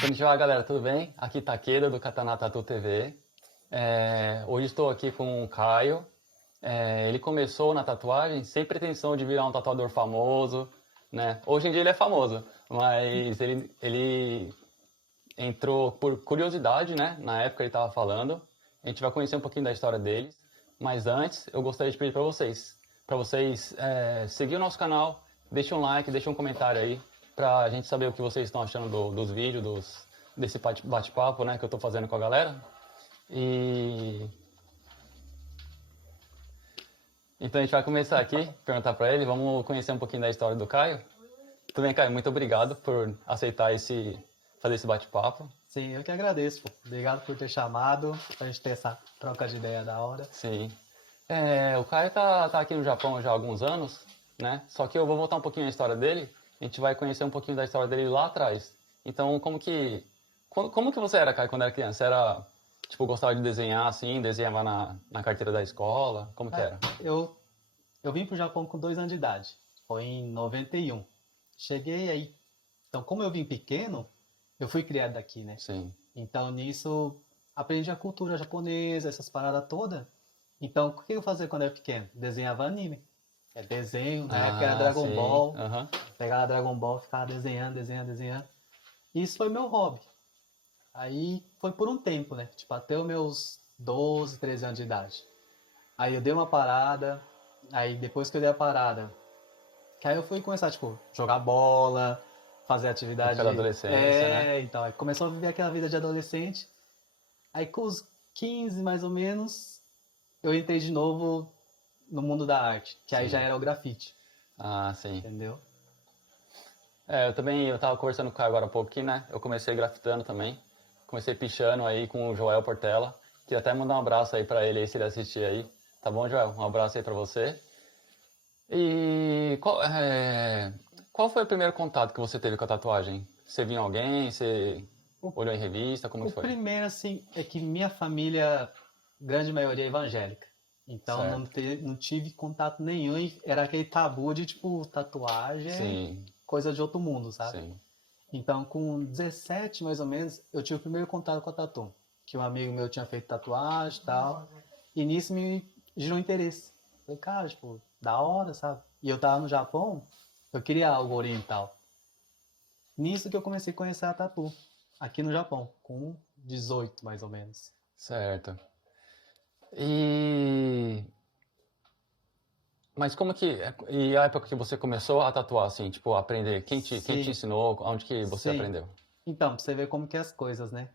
Konnichiwa, galera, tudo bem? Aqui Takeda, do Katana Tattoo TV. Hoje estou aqui com o Caio. Ele começou na tatuagem sem pretensão de virar um tatuador famoso, né? Hoje em dia ele é famoso, mas ele entrou por curiosidade, né? Na época ele estava falando. A gente vai conhecer um pouquinho da história deles. Mas antes, eu gostaria de pedir para vocês seguir o nosso canal, deixem um like, deixem um comentário aí, para a gente saber o que vocês estão achando dos vídeos, desse bate-papo, né, que eu estou fazendo com a galera. Então a gente vai começar aqui, perguntar para ele, vamos conhecer um pouquinho da história do Caio. Tudo bem, Caio? Muito obrigado por aceitar fazer esse bate-papo. Sim, eu que agradeço, pô. Obrigado por ter chamado, pra gente ter essa troca de ideia da hora. Sim. O Caio tá aqui no Japão já há alguns anos, né? Só que eu vou voltar um pouquinho na história dele. A gente vai conhecer um pouquinho da história dele lá atrás. Então, como que você era, Caio, quando era criança? Você era, tipo, gostava de desenhar assim, desenhava na carteira da escola? Como que era? Eu vim pro Japão com 2 anos de idade, foi em 91. Cheguei aí, então como eu vim pequeno, eu fui criado daqui, né? Sim. Então nisso, aprendi a cultura japonesa, essas paradas todas. Então, o que eu fazia quando eu era pequeno? Desenhava anime. Desenho, na época era Dragon sim. Ball. Uhum. Pegava Dragon Ball, ficava desenhando. Isso foi meu hobby. Aí foi por um tempo, né? Tipo, até os meus 12, 13 anos de idade. Aí eu dei uma parada, aí depois que eu dei a parada, que aí eu fui começar, tipo, jogar bola, fazer atividade... Época da adolescência, né? Então, aí começou a viver aquela vida de adolescente. Aí com os 15, mais ou menos, eu entrei de novo no mundo da arte, que aí Sim. já era o grafite. Ah, sim. Entendeu? Eu tava conversando com o Caio agora há pouco aqui, né? Eu comecei grafitando também. Comecei pichando aí com o Joel Portela. Queria até mandar um abraço aí pra ele aí, se ele assistir aí. Tá bom, Joel? Um abraço aí pra você. E qual foi o primeiro contato que você teve com a tatuagem? Você viu alguém? Você olhou em revista? Como que O foi? primeiro, assim, é que minha família, grande maioria, é evangélica. Então não tive contato nenhum e era aquele tabu de, tipo, tatuagem, Sim. coisa de outro mundo, sabe? Sim. Então, com 17, mais ou menos, eu tive o primeiro contato com a tatu. Que um amigo meu tinha feito tatuagem e tal. E nisso me gerou interesse. Falei, cara, tipo, da hora, sabe? E eu tava no Japão, eu queria algo oriental. Nisso que eu comecei a conhecer a tatu, aqui no Japão, com 18, mais ou menos. Certo. Mas como que... E a época que você começou a tatuar, assim, tipo, aprender? Quem te Sim, ensinou? Onde que você sim. aprendeu? Então, pra você ver como que é as coisas, né?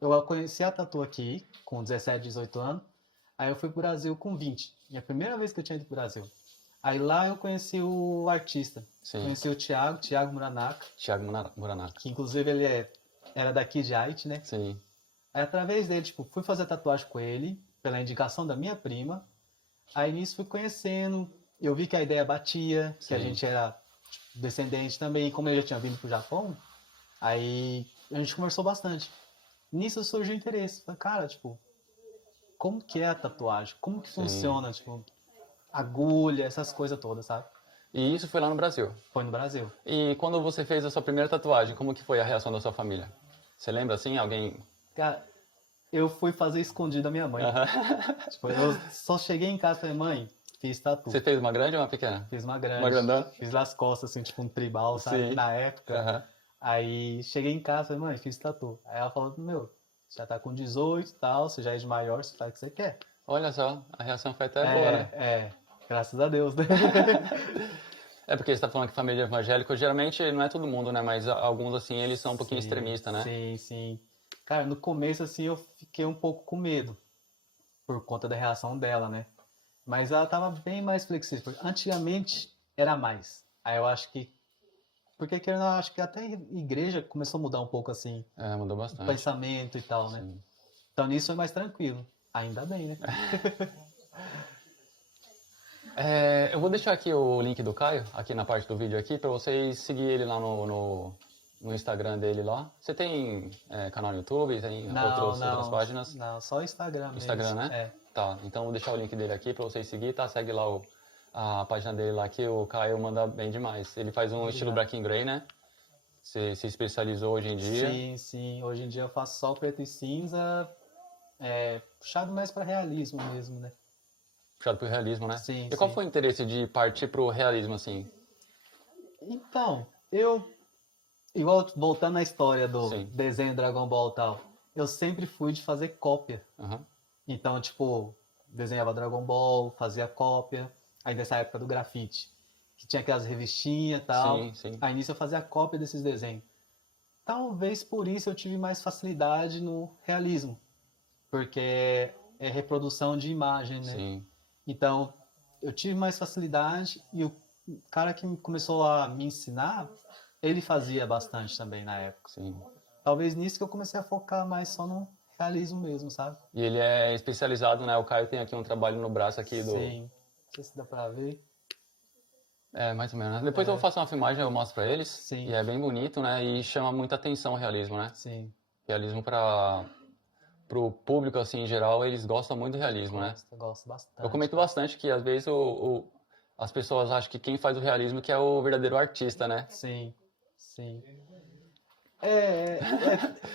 Eu conheci a tatu aqui, com 17, 18 anos. Aí eu fui pro Brasil com 20. E a primeira vez que eu tinha ido pro Brasil. Aí lá eu conheci o artista. Sim. Conheci o Thiago Muranaka, Thiago Muranaka. que inclusive ele era daqui de Haiti, né? Sim. Aí através dele, tipo, fui fazer tatuagem com ele, pela indicação da minha prima. Aí nisso fui conhecendo, eu vi que a ideia batia, que a Sim. gente era tipo, descendente também, como eu já tinha vindo pro Japão, aí a gente conversou bastante. Nisso surgiu o interesse. Falei, cara, tipo, como que é a tatuagem? Como que funciona, tipo, agulha, essas coisas todas, sabe? E isso foi lá no Brasil. Foi no Brasil. E quando você fez a sua primeira tatuagem, como que foi a reação da sua família? Você lembra assim? Alguém... Cara, eu fui fazer escondido da minha mãe. Tipo, eu só cheguei em casa e falei, mãe, fiz tatu. Você fez uma grande ou uma pequena? Fiz uma grande. Uma grandona? Fiz nas costas, assim, tipo um tribal, sabe? Sim. Na época. Aham. Aí cheguei em casa e falei, mãe, fiz tatu. Aí ela falou, meu, já tá com 18 e tal, você já é de maior, você faz o que você quer. Olha só, a reação foi até boa, né? Graças a Deus, né? É porque você tá falando que família evangélica, geralmente não é todo mundo, né? Mas alguns, assim, eles são um pouquinho Sim, extremistas, né? Sim, sim. Cara, no começo, assim, eu fiquei um pouco com medo, por conta da reação dela, né? Mas ela tava bem mais flexível. Porque antigamente era mais. Aí eu acho que. Porque querendo, ou não, acho que até a igreja começou a mudar um pouco assim, Mudou o bastante. pensamento e tal, né? Sim. Então nisso foi mais tranquilo. Ainda bem, né? Eu vou deixar aqui o link do Caio, aqui na parte do vídeo aqui, pra vocês seguir ele lá no Instagram dele lá. Você tem canal no YouTube, tem outras páginas? Não, só o Instagram mesmo. Instagram, né? É. Tá, então vou deixar o link dele aqui pra vocês seguir, tá? Segue lá a página dele lá, que o Caio manda bem demais. Ele faz um estilo Obrigado. black and gray, né? Você se especializou hoje em dia. Sim, sim. Hoje em dia eu faço só preto e cinza, puxado mais para realismo mesmo, né? Puxado pro realismo, né? Sim, E qual sim. foi o interesse de partir pro realismo, assim? Então, igual voltando à história do Sim. desenho Dragon Ball e tal, eu sempre fui de fazer cópia. Aham. Então, tipo, desenhava Dragon Ball, fazia cópia. Aí nessa época do grafite, que tinha aquelas revistinhas e tal. Sim, sim. Aí nisso eu fazia cópia desses desenhos. Talvez por isso eu tive mais facilidade no realismo, porque é reprodução de imagem, né? Sim, Então, eu tive mais facilidade e o cara que começou a me ensinar, ele fazia bastante também na época. sim. Talvez nisso que eu comecei a focar mais só no realismo mesmo, sabe? E ele é especializado, né? O Caio tem aqui um trabalho no braço aqui do... Sim. Não sei se dá pra ver. É, mais ou menos, né? Depois eu faço uma filmagem, eu mostro pra eles. Sim. E é bem bonito, né? E chama muita atenção o realismo, né? Sim. Realismo pro público, assim, em geral, eles gostam muito do realismo, né? Gosto Eu bastante, comento cara. bastante que, às vezes, as pessoas acham que quem faz o realismo que é o verdadeiro artista, né? Sim, sim.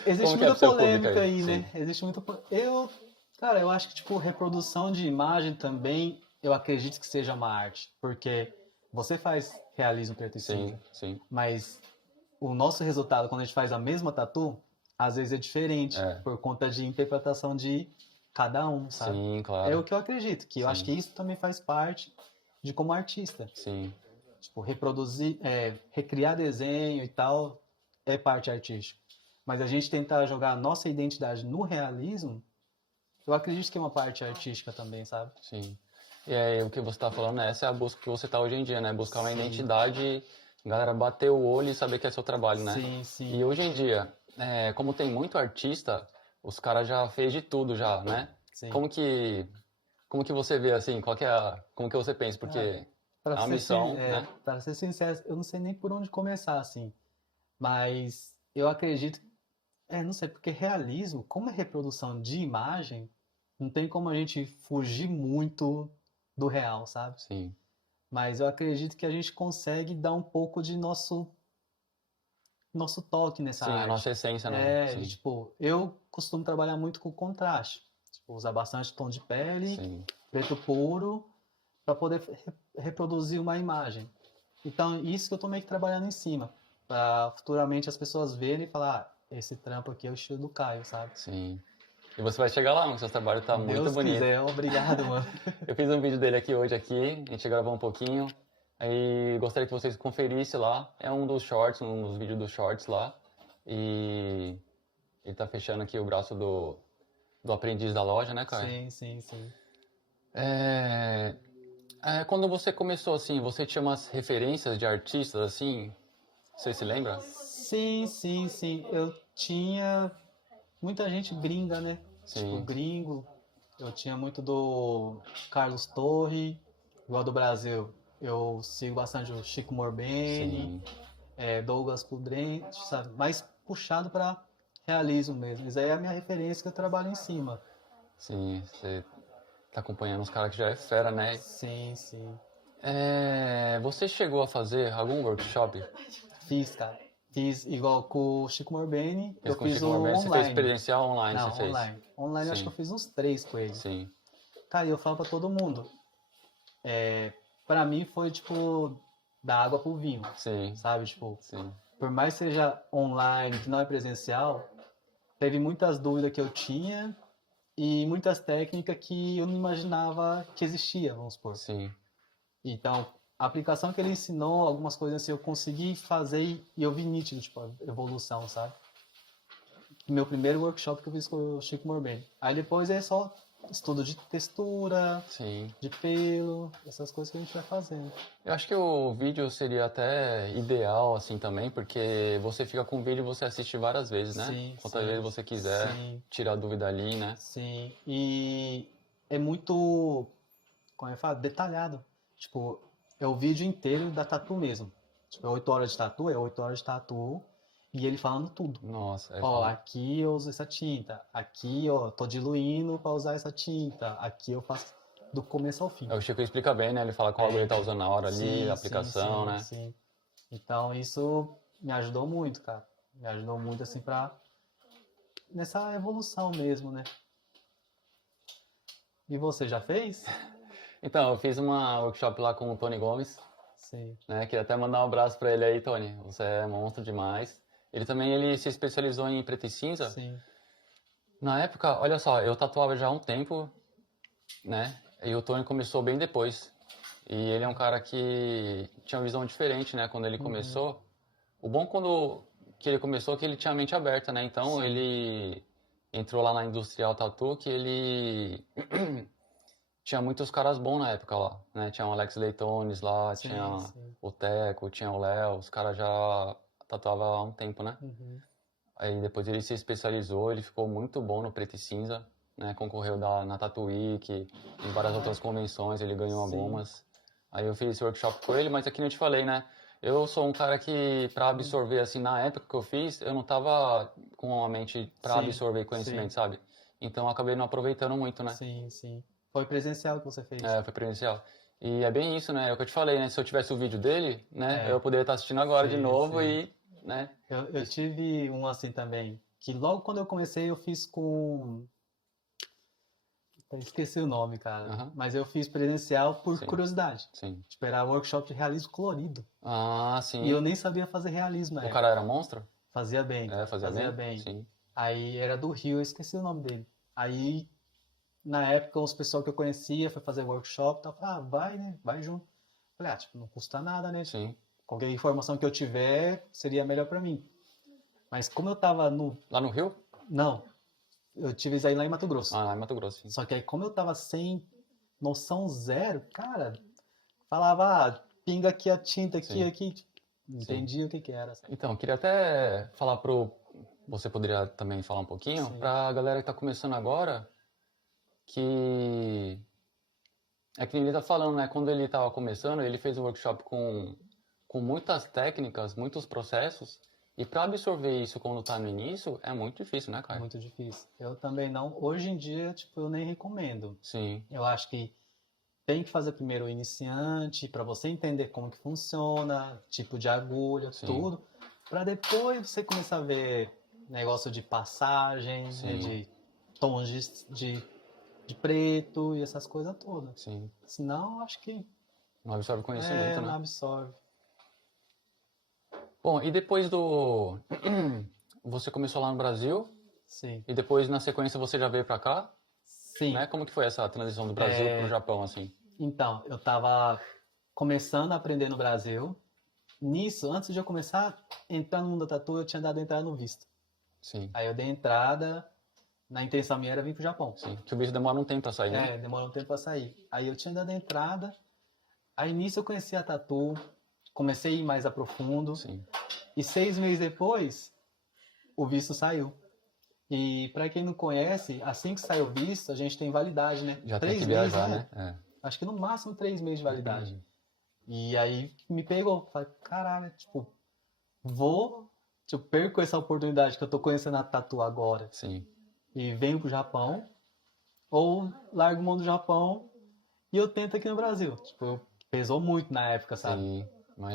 Existe Como que é muita pro seu público polêmica aí? aí, Sim, né? Cara, eu acho que tipo reprodução de imagem também, eu acredito que seja uma arte, porque você faz realismo preto e sim, cinza, sim. mas o nosso resultado quando a gente faz a mesma tatu, às vezes é diferente É, por conta de interpretação de cada um, sabe? sim, É o claro. que eu acredito, que eu acho Sim, que isso também faz parte de como artista. sim, Tipo, reproduzir, recriar desenho e tal é parte artística. Mas a gente tentar jogar a nossa identidade no realismo, eu acredito que é uma parte artística também, sabe? sim. E aí, o que você tá falando, essa é a busca que você tá hoje em dia, né? Buscar uma Sim, identidade, galera bater o olho e saber que é seu trabalho, né? sim, E sim. hoje em dia, como tem muito artista, os caras já fez de tudo já, né? Sim. Como que, como que você vê, assim, como que você pensa? Porque Cara, é uma missão, né? para ser sincero, eu não sei nem por onde começar, assim. Mas eu acredito, não sei, porque realismo, como é reprodução de imagem, não tem como a gente fugir muito do real, sabe? Sim, Mas eu acredito que a gente consegue dar um pouco de nosso toque nessa sim, a nossa arte. essência, né? Sim, Tipo, eu costumo trabalhar muito com contraste. Tipo, usar bastante tom de pele, sim, preto puro, para poder reproduzir uma imagem. Então, isso que eu tô meio que trabalhando em cima, para futuramente as pessoas verem e falar, esse trampo aqui é o estilo do Caio, sabe? sim. E você vai chegar lá, o seu trabalho tá muito Deus bonito. quiser, obrigado, mano. Eu fiz um vídeo dele aqui hoje aqui, a gente gravou um pouquinho. Aí gostaria que vocês conferissem lá. É um dos shorts, um dos vídeos dos shorts lá. E ele tá fechando aqui o braço do aprendiz da loja, né, Caio? Sim, sim, sim. É, quando você começou assim, você tinha umas referências de artistas assim? Você se lembra? Sim, sim, sim. Eu tinha muita gente gringa, né? Tipo, Sim, gringo. Eu tinha muito do Carlos Torre, igual do Brasil. Eu sigo bastante o Chico Morbeni, sim, Douglas Prudente, sabe? Mais puxado para realismo mesmo. Isso aí é a minha referência que eu trabalho em cima. sim. Você tá acompanhando os caras que já é fera, né? Sim, sim. Você chegou a fazer algum workshop? Fiz, cara. Fiz igual com o Chico Morbeni, Fez eu com o fiz Chico o Morbelli? Você fez online. presencial ou online, você Não, fez? online. Online eu acho que eu Sim, fiz uns 3 com ele. sim, Cara, e eu falo pra todo mundo. Pra mim foi tipo da água pro vinho, sim, sabe? Tipo, sim, por mais que seja online, que não é presencial, teve muitas dúvidas que eu tinha e muitas técnicas que eu não imaginava que existia, vamos supor. sim, Então, a aplicação que ele ensinou, algumas coisas assim, eu consegui fazer e eu vi nítido, tipo, a evolução, sabe? Meu primeiro workshop que eu fiz com o Chico Morbeni. Aí depois é só estudo de textura, sim. de pelo, essas coisas que a gente vai fazendo. Eu acho que o vídeo seria até ideal assim também, porque você fica com o vídeo e você assiste várias vezes, né? Sim, Quantas vezes sim, você quiser, sim, tirar dúvida ali, né? sim. E é muito, como é que fala? Detalhado. Tipo, é o vídeo inteiro da tatu mesmo. Tipo, é 8 horas de tatu, é 8 horas de tatu. E ele falando tudo. Nossa, aí Ó, fala. aqui eu uso essa tinta. Aqui, ó, tô diluindo para usar essa tinta. Aqui eu faço. do começo ao fim. O Chico explica bem, né? Ele fala qual agulha ele tá usando na hora ali, Sim, a aplicação, né? sim. Então isso me ajudou muito, cara. Me ajudou muito assim nessa evolução mesmo, né? E você já fez? Então, eu fiz uma workshop lá com o Tony Gomes, Sim, né? Queria até mandar um abraço pra ele aí, Tony. Você é monstro demais. Ele se especializou em preto e cinza. sim, Na época, olha só, eu tatuava já há um tempo, né? E o Tony começou bem depois. E ele é um cara que tinha uma visão diferente, né? Quando ele uhum, começou. O bom quando que ele começou é que ele tinha a mente aberta, né? Então sim, ele entrou lá na Industrial Tattoo, que ele tinha muitos caras bons na época lá, né? Tinha o Alex Leitones lá, sim, tinha sim, o Teco, tinha o Léo, os caras já tatuavam há um tempo, né? uhum, Aí depois ele se especializou, ele ficou muito bom no preto e cinza, né? Concorreu na Tattoo Week, em várias outras convenções, ele ganhou sim, algumas. Aí eu fiz esse workshop com ele, mas aqui não te falei, né? Eu sou um cara que, para absorver, assim, na época que eu fiz, eu não tava com a mente para sim, absorver sim, conhecimento, sabe? Então eu acabei não aproveitando muito, né? sim. Foi presencial que você fez? É, foi presencial. E é bem isso, né? É o que eu te falei, né? Se eu tivesse o vídeo dele, né? Eu É, poderia estar assistindo agora de novo sim. e, né? Eu tive um assim também, que logo quando eu comecei eu fiz com. Eu esqueci o nome, cara. Aham, Mas eu fiz presencial por sim, curiosidade. sim. Tipo, era workshop de realismo colorido. Ah, E eu sim. nem sabia fazer realismo na O época. cara era monstro? Fazia bem, É, cara. fazia Fazia bem? bem. Sim, Aí era do Rio, eu esqueci o nome dele. Aí, na época, os pessoal que eu conhecia foi fazer workshop. Tal. Ah, vai, né? Vai junto. Falei, ah, tipo, não custa nada, né? Tipo, sim. qualquer informação que eu tiver seria melhor pra mim. Mas como eu tava no. Lá no Rio? Não, eu tive isso aí lá em Mato Grosso. Ah, lá em Mato Grosso, sim. Só que aí, como eu tava sem noção zero, cara, falava, ah, pinga aqui a tinta, aqui, Sim, aqui. Tipo, não sim. entendia o que que era, sabe? Então, queria até falar pro. Você poderia também falar um pouquinho? Sim, Pra galera que tá começando agora, que. É que nem ele tá falando, né? Quando ele tava começando, ele fez um workshop com muitas técnicas, muitos processos. E pra absorver isso quando tá no início, é muito difícil, né, Caio? muito difícil. Eu também não. Hoje em dia, tipo, eu nem recomendo. Sim, Eu acho que tem que fazer primeiro o iniciante, para você entender como que funciona, tipo de agulha, sim, tudo, para depois você começar a ver negócio de passagem, né, sim, de tons de preto e essas coisas todas. sim. Senão, acho que Não absorve conhecimento, não né? absorve. Bom, e depois do. Você começou lá no Brasil, Sim, e depois na sequência você já veio pra cá, sim. né? Como que foi essa transição do Brasil pro Japão, assim? Então, eu estava começando a aprender no Brasil. Nisso, antes de eu começar a entrar no mundo da tatu, eu tinha dado entrada no visto. Sim, Aí eu dei entrada, na intenção minha era vir pro Japão. sim. Que o bicho demora um tempo pra sair, né? É, demorou um tempo pra sair. Aí eu tinha dado entrada, aí nisso eu conheci a tatu, comecei a ir mais a profundo, Sim. e 6 meses depois, o visto saiu. E para quem não conhece, assim que sai o visto, a gente tem validade, né? Já tem que 3 meses, viajar, né? né? É. Acho que no máximo 3 meses de validade. E aí me pegou, falei, caralho, tipo, vou, tipo, perco essa oportunidade que eu tô conhecendo a tatu agora Sim, e venho pro Japão, ou largo mão do Japão e eu tento aqui no Brasil. Tipo, pesou muito na época, sabe? sim,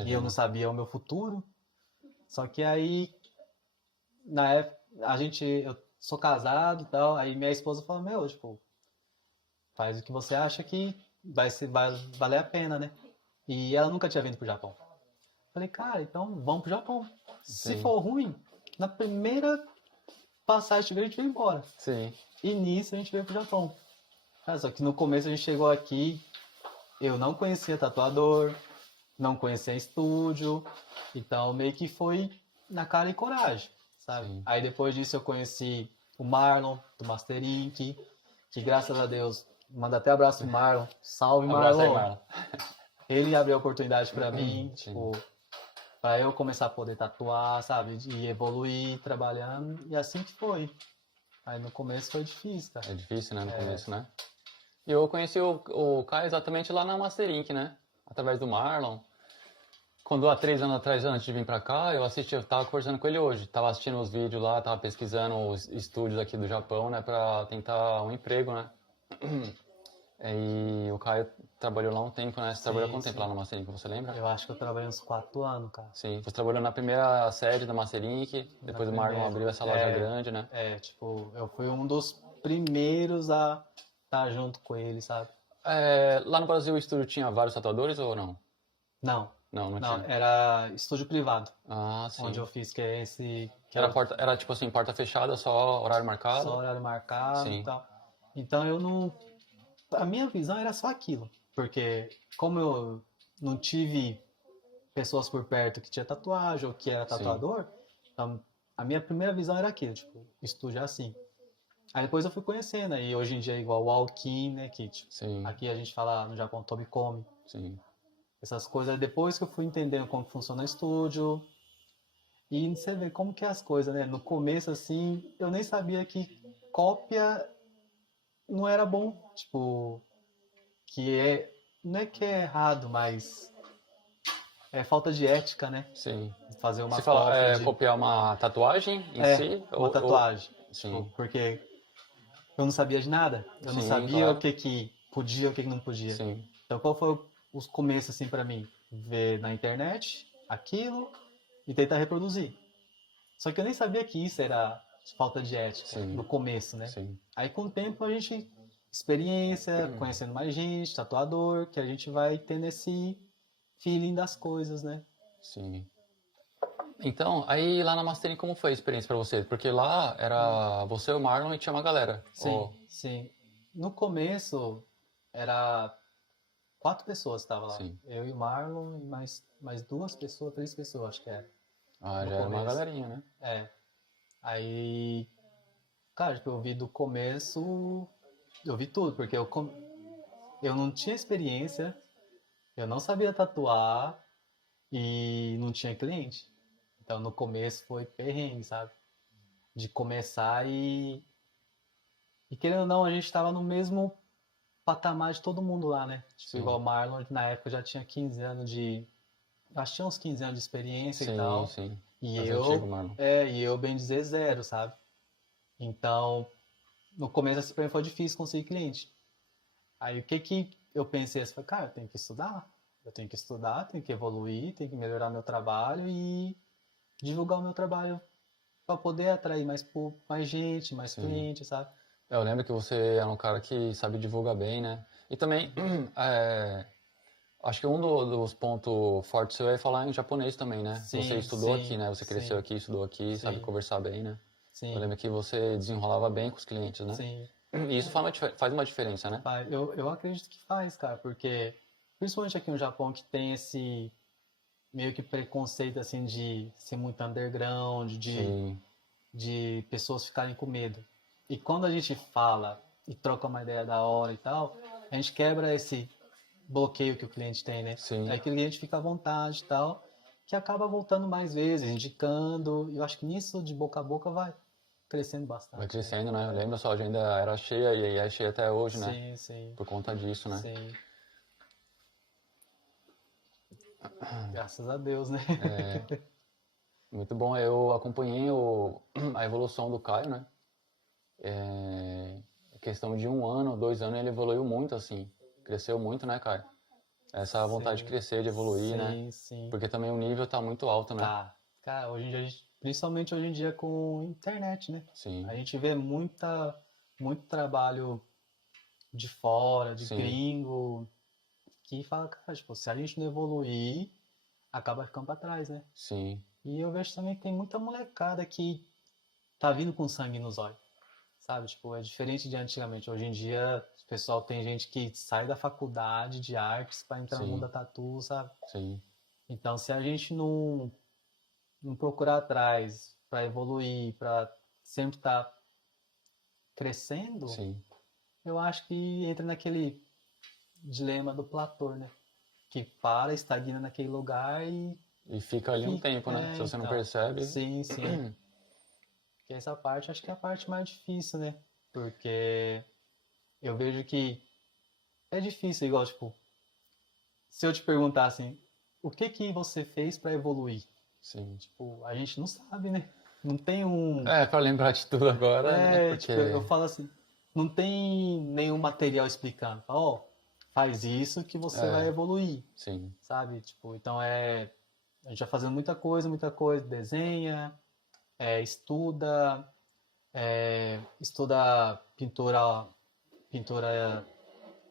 E eu não imagino. sabia o meu futuro. Só que aí, na época, eu sou casado e tal, aí minha esposa falou, meu, tipo, faz o que você acha que vai valer a pena, né? E ela nunca tinha vindo pro Japão. Falei, cara, então vamos pro Japão. Se Sim, for ruim, na primeira passagem que tiver, a gente vai embora. sim, E nisso a gente veio pro Japão. Cara, só que no começo a gente chegou aqui, eu não conhecia tatuador, não conhecia estúdio, então meio que foi na cara e coragem, sabe? sim. Aí depois disso eu conheci o Marlon, do Master Ink, que graças a Deus, manda até abraço pro Marlon, salve Abraço aí, Marlon! Marlon. Ele abriu a oportunidade pra mim, Sim. tipo, pra eu começar a poder tatuar, sabe? E evoluir trabalhando, e assim que foi. Aí no começo foi difícil, cara. É difícil, né, no começo, né? E eu conheci o Kai exatamente lá na Master Inc, né? Através do Marlon. Quando há 3 anos atrás, antes de vir pra cá, eu tava conversando com ele hoje. Tava assistindo os vídeos lá, tava pesquisando os estúdios aqui do Japão, né? Pra tentar um emprego, né? E o Caio trabalhou lá um tempo, né? Você trabalhou Sim, quanto tempo lá sim. na Masterlink, você lembra? Eu acho que eu trabalhei uns 4 anos, cara. Sim, você trabalhou na primeira sede da Masterlink, Na depois o Marlon primeira. abriu essa loja grande, né? Tipo, eu fui um dos primeiros a estar junto com ele, sabe? Lá no Brasil o estúdio tinha vários tatuadores ou não? Não, Não, não não, tinha. era estúdio privado, Ah, onde eu sim. fiz, que é esse, que é Era o porta, era tipo assim, porta fechada, só horário só marcado? horário marcado e Sim, tal. Então eu não. A minha visão era só aquilo. Porque como eu não tive pessoas por perto que tinha tatuagem ou que era sim, tatuador, então a minha primeira visão era aquilo, tipo, estúdio é assim. Aí depois eu fui conhecendo, aí hoje em dia é igual o Alkin, né, que tipo, sim, aqui a gente fala no Japão Tobikomi, sim, essas coisas. Depois que eu fui entendendo como funciona o estúdio, e você vê como que é as coisas, né? No começo, assim, eu nem sabia que cópia não era bom, tipo, que é, não é que é errado, mas é falta de ética, né? sim. Fazer uma Você fala, cópia de, copiar uma tatuagem em si? uma tatuagem, tipo, Sim, porque eu não sabia de nada, eu não sim, sabia o claro. que podia, o que não podia. Sim, Então, qual foi os começos, assim, para mim? Ver na internet aquilo e tentar reproduzir. Só que eu nem sabia que isso era falta de ética sim, no começo, né? sim. Aí com o tempo a gente, experiência, conhecendo mais gente, tatuador, que a gente vai tendo esse feeling das coisas, né? Sim. Então, aí lá na Mastering, como foi a experiência pra você? Porque lá era você, o Marlon e tinha uma galera. Sim, sim. No começo era 4 pessoas que estavam lá. Sim. Eu e o Marlon e mais 2 pessoas, 3 pessoas, acho que era, Ah, no já era uma começo. galerinha, né? É. Aí, cara, tipo, eu vi do começo, eu vi tudo, porque eu não tinha experiência, eu não sabia tatuar e não tinha cliente. Então no começo foi perrengue, sabe? De começar e querendo ou não, a gente estava no mesmo patamar de todo mundo lá, né? Tipo, igual Sim. o Marlon, que na época já tinha 15 anos de. Acho que tinha uns 15 anos de experiência e Sim, tal. sim. E Mais antigo, eu, Marlon. e eu bem dizer zero, sabe? Então, no começo assim, pra mim foi difícil conseguir cliente. Aí o que que eu pensei? Eu falei, cara, eu tenho que estudar. Eu tenho que estudar, tenho que evoluir, tenho que melhorar meu trabalho e divulgar o meu trabalho para poder atrair mais gente, mais Sim. clientes, sabe? Eu lembro que você era um cara que sabe divulgar bem, né? E também, é, acho que um dos pontos fortes seu é falar em japonês também, né? Você Sim, estudou aqui, sim, né? Você cresceu sim, aqui, estudou aqui, sabe sim, conversar bem, né? Eu sim, lembro que você desenrolava bem com os clientes, né? sim. E isso faz uma diferença, né? Eu acredito que faz, cara, porque principalmente aqui no Japão que tem esse meio que preconceito assim de ser muito underground, Sim, de pessoas ficarem com medo. E quando a gente fala e troca uma ideia da hora e tal, a gente quebra esse bloqueio que o cliente tem, né? sim. Aí que o cliente fica à vontade e tal, que acaba voltando mais vezes, indicando. E eu acho que nisso de boca a boca vai crescendo Vai bastante, né? crescendo, né? Eu lembro, só a agenda era cheia e é cheia até hoje, né? Sim, sim, Por conta disso, né? sim. Graças a Deus, né? É, muito bom. Eu acompanhei a evolução do Caio, né? É, questão de um ano, 2 anos, ele evoluiu muito, assim. Cresceu muito, né, Caio? Essa vontade de Sim, crescer, de evoluir, né? sim, sim. Porque também o nível tá muito alto, né? Tá. Cara, hoje em dia, principalmente hoje em dia com internet, né? A Sim, gente vê muito trabalho de fora, de sim, gringo, que fala, cara, tipo, se a gente não evoluir, acaba ficando pra trás, né? sim, E eu vejo também que tem muita molecada que tá vindo com sangue nos olhos, sabe? Tipo, é diferente de antigamente. Hoje em dia, o pessoal tem gente que sai da faculdade de artes para entrar no mundo sim, da tatu, sabe? sim, Então, se a gente não procurar atrás para evoluir, para sempre estar crescendo, sim. eu acho que entra naquele dilema do Platão, né? Que para, estagna naquele lugar e E fica ali um fica. tempo, né? Se É, você não então. percebe, Sim, sim. Que essa parte acho que é a parte mais difícil, né? Porque eu vejo que é difícil, igual, tipo, se eu te perguntar assim, o que que você fez para evoluir? sim. Tipo, a gente não sabe, né? Não tem um. É, pra lembrar de tudo agora, né? Tipo, eu Porque, falo assim. não tem nenhum material explicando. Ó, faz isso que você vai evoluir, Sim, sabe? Tipo, então a gente vai fazendo muita coisa, desenha, estuda, estuda pintura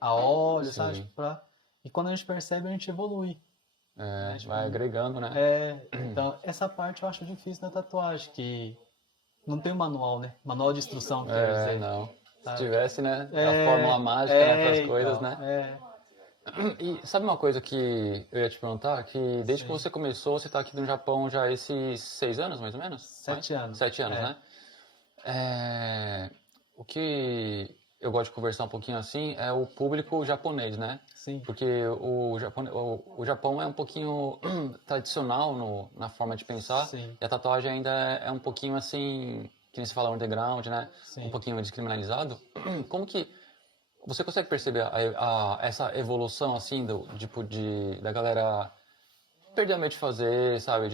a óleo, sabe? sim. Tipo, e quando a gente percebe, a gente evolui, né? Tipo, Vai agregando, né? então essa parte eu acho difícil na tatuagem, que não tem um manual, né? Manual de instrução, quer dizer, Não. Se sabe? tivesse, né? A fórmula mágica, né, para as coisas, Então, né? E sabe uma coisa que eu ia te perguntar? Que desde que sim. você começou, você está aqui no Japão já há esses 6 anos, mais ou menos? Mais? 7 anos. 7 anos, né? É, O que eu gosto de conversar um pouquinho assim é o público japonês, né? Sim, Porque o Japão é um pouquinho tradicional na forma de pensar sim, e a tatuagem ainda é um pouquinho assim, que nem se fala underground, né? Um sim. pouquinho descriminalizado. Como que você consegue perceber essa evolução assim tipo da galera perder o medo de fazer, sabe?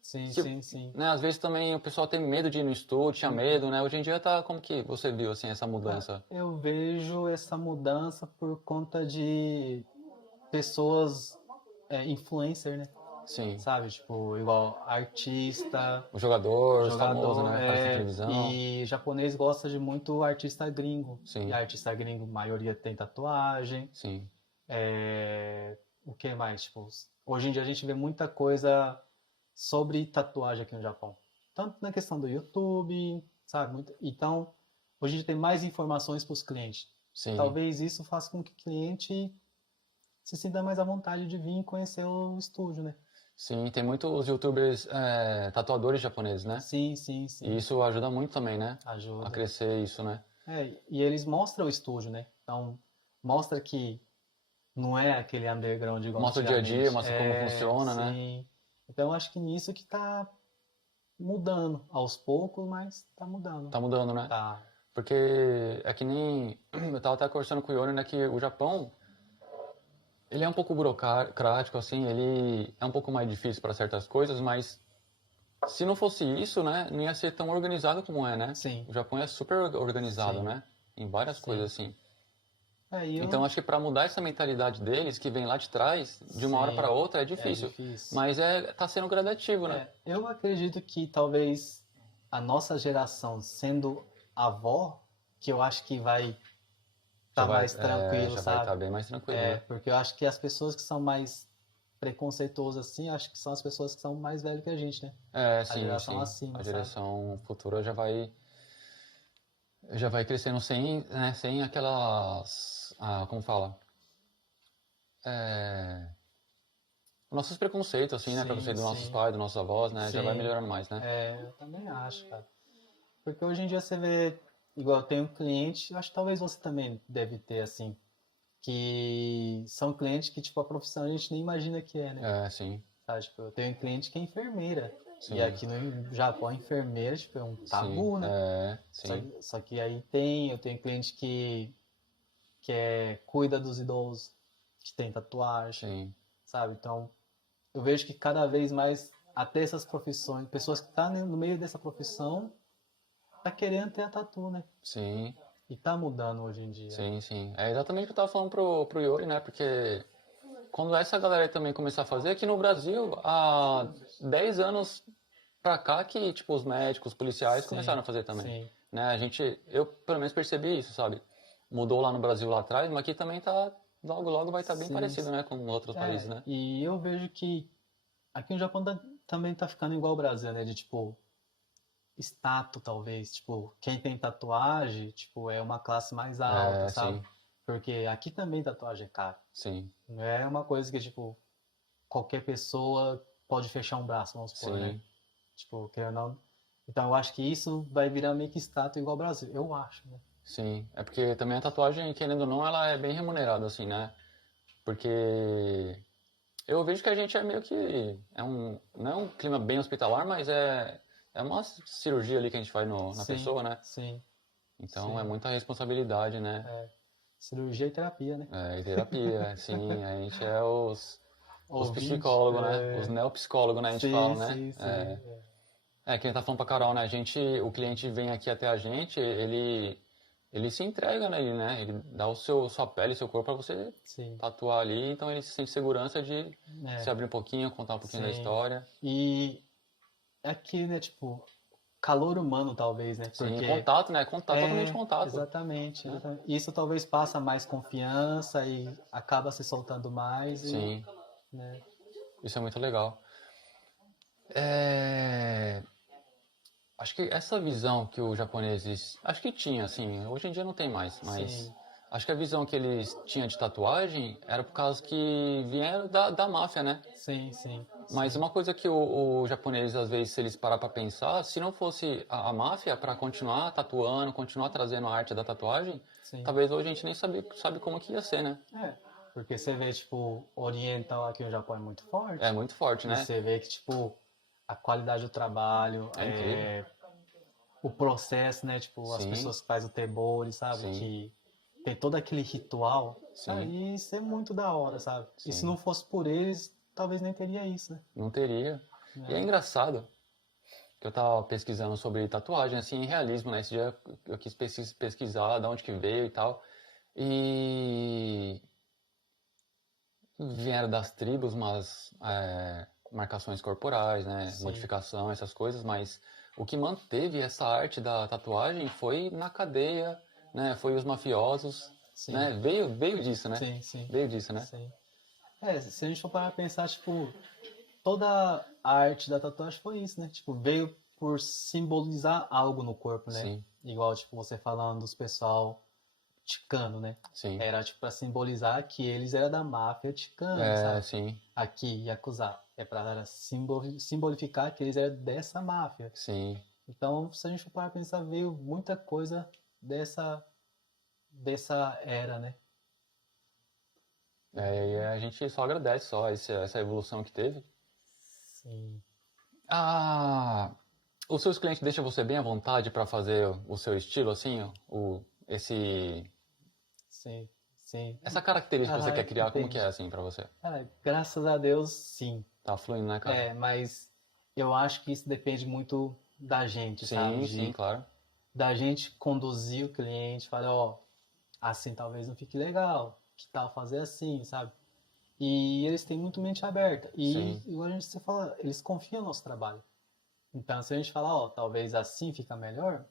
Sim, Que, sim, sim. né, às vezes também o pessoal tem medo de ir no estúdio, tinha medo, né? Hoje em dia tá como que você viu assim essa Cara, mudança? eu vejo essa mudança por conta de pessoas influencer, né? Sim. Sabe? Tipo, igual artista, O jogador, os famosos, jogador, né? Aparece na televisão. e japonês gosta de muito artista gringo. E Sim, artista gringo, a maioria tem tatuagem. sim, O que mais? Tipo, hoje em dia a gente vê muita coisa sobre tatuagem aqui no Japão. Tanto na questão do YouTube, sabe? Então, hoje a gente tem mais informações para os clientes. sim. Talvez isso faça com que o cliente se sinta mais à vontade de vir conhecer o estúdio, né? Sim, tem muitos youtubers tatuadores japoneses, né? Sim, sim, E sim. isso ajuda muito também, né? A Ajuda. crescer isso, né? E eles mostram o estúdio, né? Então, mostra que não é aquele underground igual Mostra o dia a dia, antigamente. mostra como funciona, né? Sim. Então, eu acho que nisso que tá mudando. Aos poucos, mas tá mudando. Tá mudando, né? Tá. Porque é que nem. Eu tava até conversando com o Yuri, né? Que o Japão, ele é um pouco burocrático, assim, ele é um pouco mais difícil para certas coisas, mas se não fosse isso, né? Não ia ser tão organizado como é, né? Sim, O Japão é super organizado, sim, né? Em várias sim. coisas, assim. Aí Então eu. acho que para mudar essa mentalidade deles, que vem lá de trás, de uma hora para Sim, outra, é é difícil. difícil. Mas tá sendo gradativo, né? Eu acredito que talvez a nossa geração, sendo avó, que eu acho que vai estar mais tranquilo, Já vai estar sabe? bem mais tranquilo, né? Porque eu acho que as pessoas que são mais preconceituosas assim, acho que são as pessoas que são mais velhas que a gente, né? A Sim, geração sim. A acima, sabe? direção futura já vai crescendo sem, né, sem aquelas, como fala? É, nossos preconceitos, assim, né? Sim, Preconceito dos nossos sim, pais, dos nossos avós, né? Já vai sim. melhorando mais, né? Eu também acho, cara. Porque hoje em dia você vê, igual eu tenho um cliente, eu acho que talvez você também deve ter, assim, que são clientes que, tipo, a profissão a gente nem imagina que é, né? Sim, Sabe? Tipo, eu tenho um cliente que é enfermeira. E sim, aqui no Japão, enfermeira, tipo, é um sim, tabu, né? sim, Só que aí eu tenho cliente que cuida dos idosos, que tem tatuagem, sim, sabe? Então, eu vejo que cada vez mais, até essas profissões, pessoas que estão no meio dessa profissão, tá querendo ter a tatu, né? sim, E tá mudando hoje em dia. sim, sim. É exatamente o que eu tava falando pro Yuri, né? Porque quando essa galera aí também começar a fazer, aqui no Brasil, há 10 anos pra cá que, tipo, os médicos, os policiais Sim, começaram a fazer também, sim, né? Eu pelo menos percebi isso, sabe? Mudou lá no Brasil lá atrás, mas aqui também logo logo vai estar bem sim. parecido, né, com outros países, né? E eu vejo que aqui no Japão também tá ficando igual o Brasil, né? De tipo, status talvez. Tipo, quem tem tatuagem, tipo, é uma classe mais alta, sabe? Sim, Porque aqui também tatuagem é caro. sim, Não é uma coisa que, tipo, qualquer pessoa pode fechar um braço, vamos supor, né? sim, Tipo, querendo ou não. Então eu acho que isso vai virar meio que status igual ao Brasil. Eu acho, né? sim. É porque também a tatuagem, querendo ou não, ela é bem remunerada, assim, né? Porque eu vejo que a gente é meio que. Não é um clima bem hospitalar, mas é uma cirurgia ali que a gente faz na Sim, pessoa, né? sim, Então é sim. muita responsabilidade, né? Cirurgia e terapia, né? E terapia, sim, a gente é os Ouvinte. psicólogos, né? Os neopsicólogos, né? A gente fala, Sim, né? sim, sim. É, quem tá falando pra Carol, né? O cliente vem aqui até a gente, ele se entrega nele, né? Ele dá sua pele, seu corpo pra você Sim. tatuar ali, então ele se sente segurança de se É, abrir um pouquinho, contar um pouquinho da sim. história. E aqui, né, tipo, calor humano talvez, né? Sim, Porque contato, né? Contato, totalmente contato, exatamente, né? exatamente. Isso talvez passa mais confiança e acaba se soltando mais e, Sim, né? isso é muito legal. É, acho que essa visão que os japoneses, acho que tinha, assim, hoje em dia não tem mais, mas Sim, acho que a visão que eles tinham de tatuagem era por causa que vieram da máfia, né? sim, sim, Mas sim, uma coisa que o japonês, às vezes, se eles parar pra pensar, se não fosse a máfia para continuar tatuando, continuar trazendo a arte da tatuagem, sim. talvez hoje a gente nem sabe como que ia ser, né? É, porque você vê, tipo, o oriental aqui no Japão é muito É forte muito forte, e né? você vê que, tipo, a qualidade do trabalho, É incrível. o processo, né? Tipo, as Sim, pessoas que fazem o tebori, sabe? sim, Que tem todo aquele ritual. Cara, sim, e isso é muito da hora, sabe? E se não sim. fosse por eles, talvez nem teria isso, né? Não teria. E é É, engraçado que eu tava pesquisando sobre tatuagem, assim, em realismo, né? Esse dia eu quis pesquisar de onde que veio e tal. E vieram das tribos, mas marcações corporais, né? sim, Modificação, essas coisas, mas o que manteve essa arte da tatuagem foi na cadeia, né? Foi os mafiosos, sim, né? Veio disso, né? sim, sim, Veio disso, né? sim. É, se a gente for parar pra pensar, tipo, toda a arte da tatuagem foi isso, né? Tipo, veio por simbolizar algo no corpo, né? Sim, Igual, tipo, você falando dos pessoal ticano, né? sim, Era, tipo, pra simbolizar que eles eram da máfia ticana, é, sabe? sim, Aqui, Yakuza. É pra simbolificar que eles eram dessa máfia. sim. Então, se a gente for parar pra pensar, veio muita coisa dessa, dessa era, né? É, e a gente só agradece só essa evolução que teve. Sim, Ah, os seus clientes deixam você bem à vontade para fazer o seu estilo, assim, sim, sim. essa característica que você Aham, quer criar, como que é entendi. assim para você? Cara, graças a Deus, sim. Tá fluindo, né, cara? É, mas eu acho que isso depende muito da gente, sabe? Sim, sim, claro. Da gente conduzir o cliente, falar, ó, assim talvez não fique legal, que tal fazer assim, sabe? E eles têm muito mente aberta. E, Sim, igual a gente se fala, eles confiam no nosso trabalho. Então, se a gente falar, ó, talvez assim fica melhor,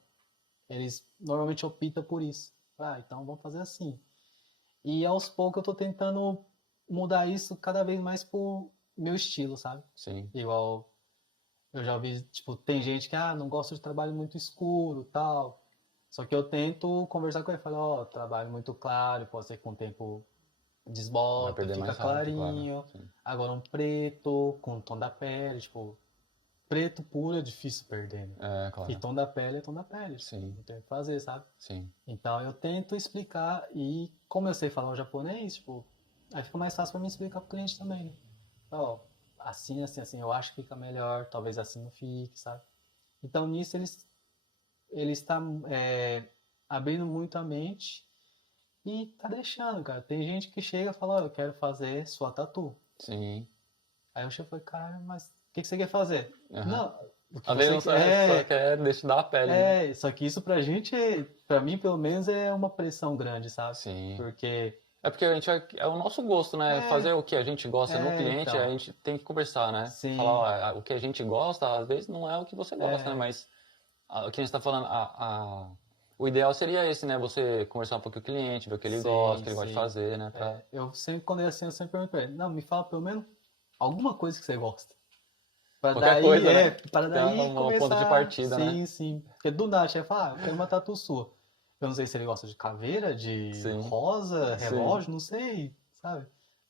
eles normalmente optam por isso. Ah, então vamos fazer assim. E aos poucos eu tô tentando mudar isso cada vez mais pro meu estilo, sabe? sim. Igual eu já ouvi, tipo, tem gente que não gosta de trabalho muito escuro, tal. Só que eu tento conversar com ele, falo, ó, trabalho muito claro, pode ser que com o tempo Vai desbota, perder fica mais rápido, claro. clarinho. Sim, Agora um preto com o tom da pele, tipo, preto puro é difícil perder, né? é, E claro. tom da pele é tom da pele, tipo, Sim, não tem o que fazer, sabe? sim, Então eu tento explicar e como eu sei falar o japonês, tipo, aí fica mais fácil para mim explicar pro cliente também, né? Ó, assim, assim, assim, eu acho que fica melhor, talvez assim não fique, sabe? Então nisso eles tá abrindo muito a mente e tá deixando, cara. Tem gente que chega e fala, ó, eu quero fazer sua tatu. sim. Aí eu chego e falo, cara, mas o que você quer fazer? Aham. Não, o que Às vezes você não só quer quer deixar dar a pele, né? só que isso pra gente, pra mim pelo menos, é uma pressão grande, sabe? Sim. Porque, É porque a gente é o nosso gosto, né? Fazer o que a gente gosta no cliente, a então, gente tem que conversar, né? Falar, sim, ó, o que a gente gosta, às vezes não é o que você gosta, né? é, Mas o que a gente está falando, o ideal seria esse, né? Você conversar um pouco com o cliente, ver o sim, que ele gosta de sim. fazer, né? Pra... Eu sempre, quando é assim, eu sempre pergunto pra ele, não, me fala pelo menos alguma coisa que você gosta. Para Qualquer daí, coisa, né? para Tem daí um ponto de começar, partida, né? sim, sim. Porque do nada, chefe fala, eu quero uma tatu sua. Eu não sei se ele gosta de caveira, de Sim, rosa, sim, relógio, não sei, sabe?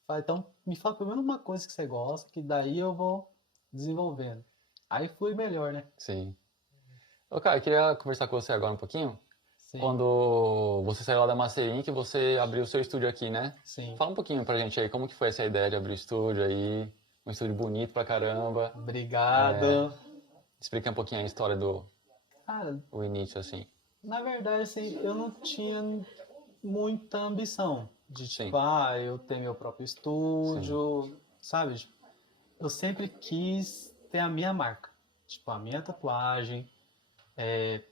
Fala, então, me fala pelo menos uma coisa que você gosta, que daí eu vou desenvolvendo. Aí flui melhor, né? sim. Ô, cara, eu queria conversar com você agora um pouquinho. Sim, Quando você saiu lá da Master Inc., você abriu o seu estúdio aqui, né? sim. Fala um pouquinho pra gente aí, como que foi essa ideia de abrir o estúdio aí? Um estúdio bonito pra caramba. Obrigado. Explica um pouquinho a história Cara, o início, assim. na verdade, assim, eu não tinha muita ambição de, tipo, Sim, eu ter meu próprio sim, estúdio, sabe? Eu sempre quis ter a minha marca. Tipo, a minha tatuagem,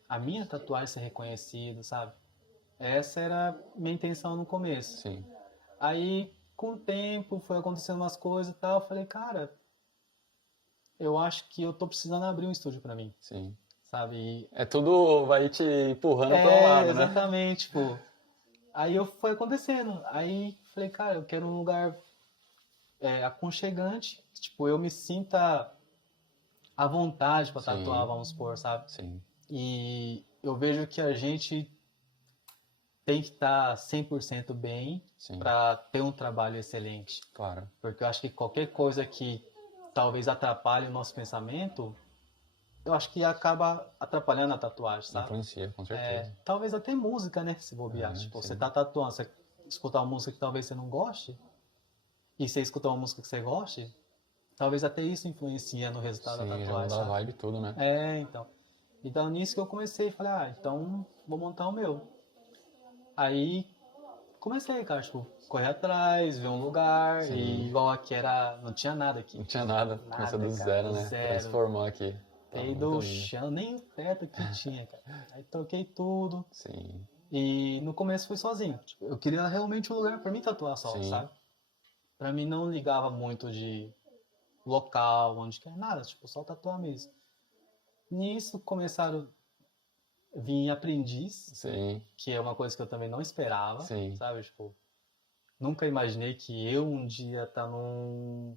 a minha tatuagem ser reconhecida, sabe? Essa era a minha intenção no começo. Sim, Aí, com o tempo, foi acontecendo umas coisas e tal, eu falei, cara, eu acho que eu tô precisando abrir um estúdio pra mim, sim. sabe? E É tudo vai te empurrando para um lado, né? exatamente, tipo. Aí foi acontecendo. Aí falei, cara, eu quero um lugar aconchegante, que, tipo, eu me sinta à vontade pra tatuar, Sim, vamos supor, sabe? sim, E eu vejo que a gente tem que estar 100% bem sim, para ter um trabalho excelente. claro. Porque eu acho que qualquer coisa que talvez atrapalhe o nosso pensamento, eu acho que acaba atrapalhando a tatuagem, sabe? Influencia, com certeza. Talvez até música, né? Se bobear. É, Tipo, você sim, tá tatuando, você escutar uma música que talvez você não goste, e você escutar uma música que você goste, talvez até isso influencia no resultado da sim, já tatuagem, muda a sabe? vibe e tudo, né? Então. Então nisso que eu comecei, falei, então vou montar o meu. Aí comecei, cara, tipo, correr atrás, ver um lugar, e Sim, igual aqui era, não tinha nada aqui. não tinha nada, começou Nada, do cara, zero, do né? zero. Transformou aqui. Tá Veio muito do lindo. chão, nem o teto aqui tinha, cara. Aí troquei tudo. Sim, E no começo fui sozinho. Tipo, eu queria realmente um lugar pra mim tatuar só, sim, sabe? Pra mim não ligava muito de local, onde quer, nada, tipo, só tatuar mesmo. Nisso começaram a vir aprendiz, sim, que é uma coisa que eu também não esperava, sim, sabe? Tipo, nunca imaginei que eu um dia tá num.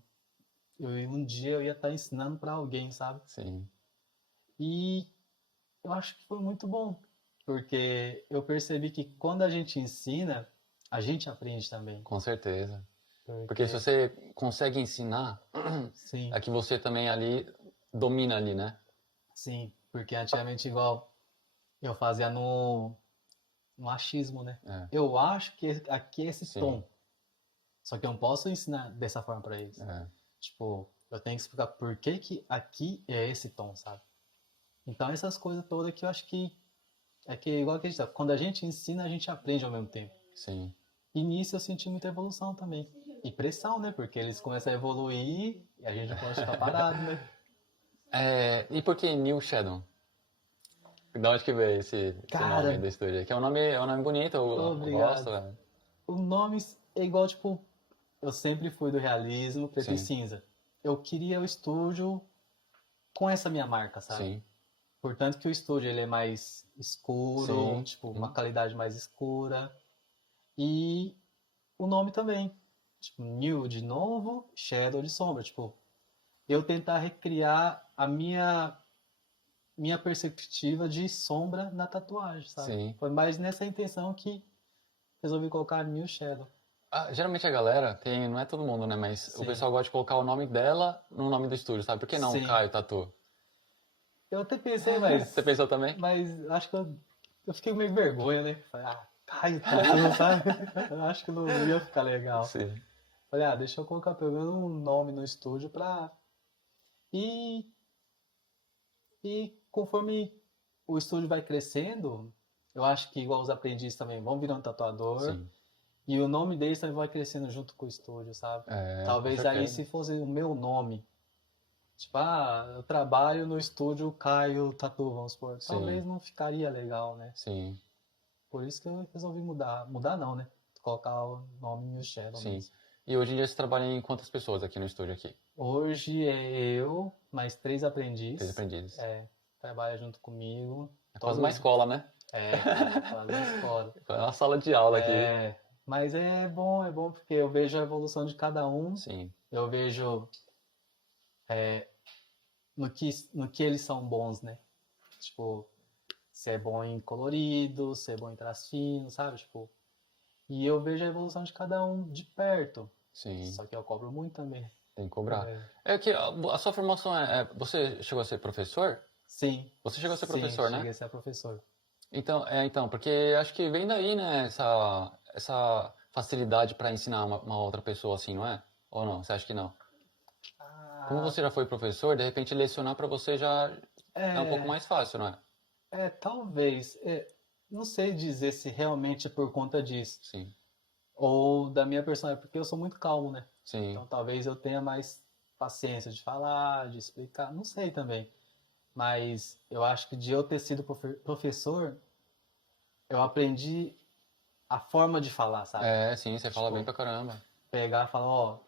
Um dia eu ia estar ensinando pra alguém, sabe? sim, E eu acho que foi muito bom, porque eu percebi que quando a gente ensina, a gente aprende também. com certeza. Porque se Porque, você consegue ensinar, sim, é que você também ali domina ali, né? sim, porque antigamente igual eu fazia no achismo, né? É, Eu acho que aqui é esse sim, tom, só que eu não posso ensinar dessa forma pra eles. é, Tipo, eu tenho que explicar por que que aqui é esse tom, sabe? Então essas coisas todas que eu acho que é que igual que a gente tá, quando a gente ensina, a gente aprende ao mesmo tempo. sim. E nisso eu senti muita evolução também. E pressão, né? Porque eles começam a evoluir e a gente não pode ficar parado, né? E por que New Shadow? Da onde que veio esse nome Cara, do estúdio? Que é um nome bonito, eu gosto, obrigado. velho. O nome é igual, tipo, eu sempre fui do realismo, preto e Sim, cinza. Eu queria o estúdio com essa minha marca, sabe? sim, Portanto que o estúdio ele é mais escuro, sim, tipo, uma qualidade mais escura. E o nome também. Tipo, New de novo, Shadow de sombra. Tipo, eu tentar recriar a minha perspectiva de sombra na tatuagem, sabe? sim. Foi mais nessa intenção que resolvi colocar New Shadow. Ah, geralmente a galera tem, não é todo mundo, né? Mas o Sim, pessoal gosta de colocar o nome dela no nome do estúdio, sabe? Por que não sim. Caio Tatu? Eu até pensei, Você pensou também? mas acho que eu fiquei meio vergonha, né? Falei, Caio Tatu, sabe? Eu acho que não ia ficar legal. Sim, Falei, deixa eu colocar pelo menos um nome no estúdio pra. E, e conforme o estúdio vai crescendo, eu acho que igual os aprendizes também vão virando tatuador. sim. E o nome deles também vai crescendo junto com o estúdio, sabe? É, com Talvez aí certeza. se fosse o meu nome, tipo, eu trabalho no estúdio Caio Tatu, vamos supor. Sim, Talvez não ficaria legal, né? sim, Por isso que eu resolvi mudar. Mudar não, né? Colocar o nome New Shadow sim. mesmo. E hoje em dia você trabalha em quantas pessoas aqui no estúdio aqui? Hoje é eu, mais 3 Três aprendizes. aprendizes. Trabalha junto comigo. É quase uma Todos. escola, né? Cara, quase uma escola. É uma sala de aula aqui. É, mas é bom porque eu vejo a evolução de cada um. Sim, Eu vejo no que eles são bons, né? Tipo, se é bom em colorido, se é bom em traço fino, sabe? Tipo, e eu vejo a evolução de cada um de perto. sim. Só que eu cobro muito também. Tem que cobrar. É, É que a sua formação você chegou a ser professor? sim, Você chegou a ser sim, professor, né? cheguei a ser professor. Então, porque acho que vem daí, né, essa facilidade para ensinar uma outra pessoa assim, não é? Ou não? Você acha que não? Como Ah, você já foi professor, de repente lecionar para você já é um pouco é, mais fácil, não é? talvez. Não sei dizer se realmente é por conta disso. Sim, Ou da minha personalidade, porque eu sou muito calmo, né? sim, Então talvez eu tenha mais paciência de falar, de explicar, não sei também. Mas eu acho que de eu ter sido professor, eu aprendi a forma de falar, sabe? Sim, você fala bem Tipo, pra caramba. pegar e falar, ó,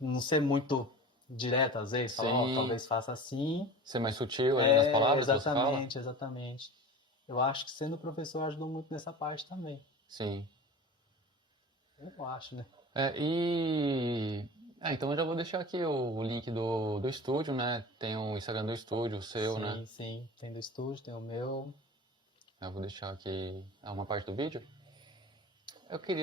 não ser muito direto às vezes, falar, ó, Sim, talvez faça assim. ser mais sutil ali nas palavras que você fala? Exatamente, exatamente. Eu acho que sendo professor ajudou muito nessa parte também. Sim. Eu acho, né? Então eu já vou deixar aqui o link do estúdio, né? Tem o Instagram do estúdio, o seu, né? Sim, sim. Tem do estúdio, tem o meu. Eu vou deixar aqui uma parte do vídeo.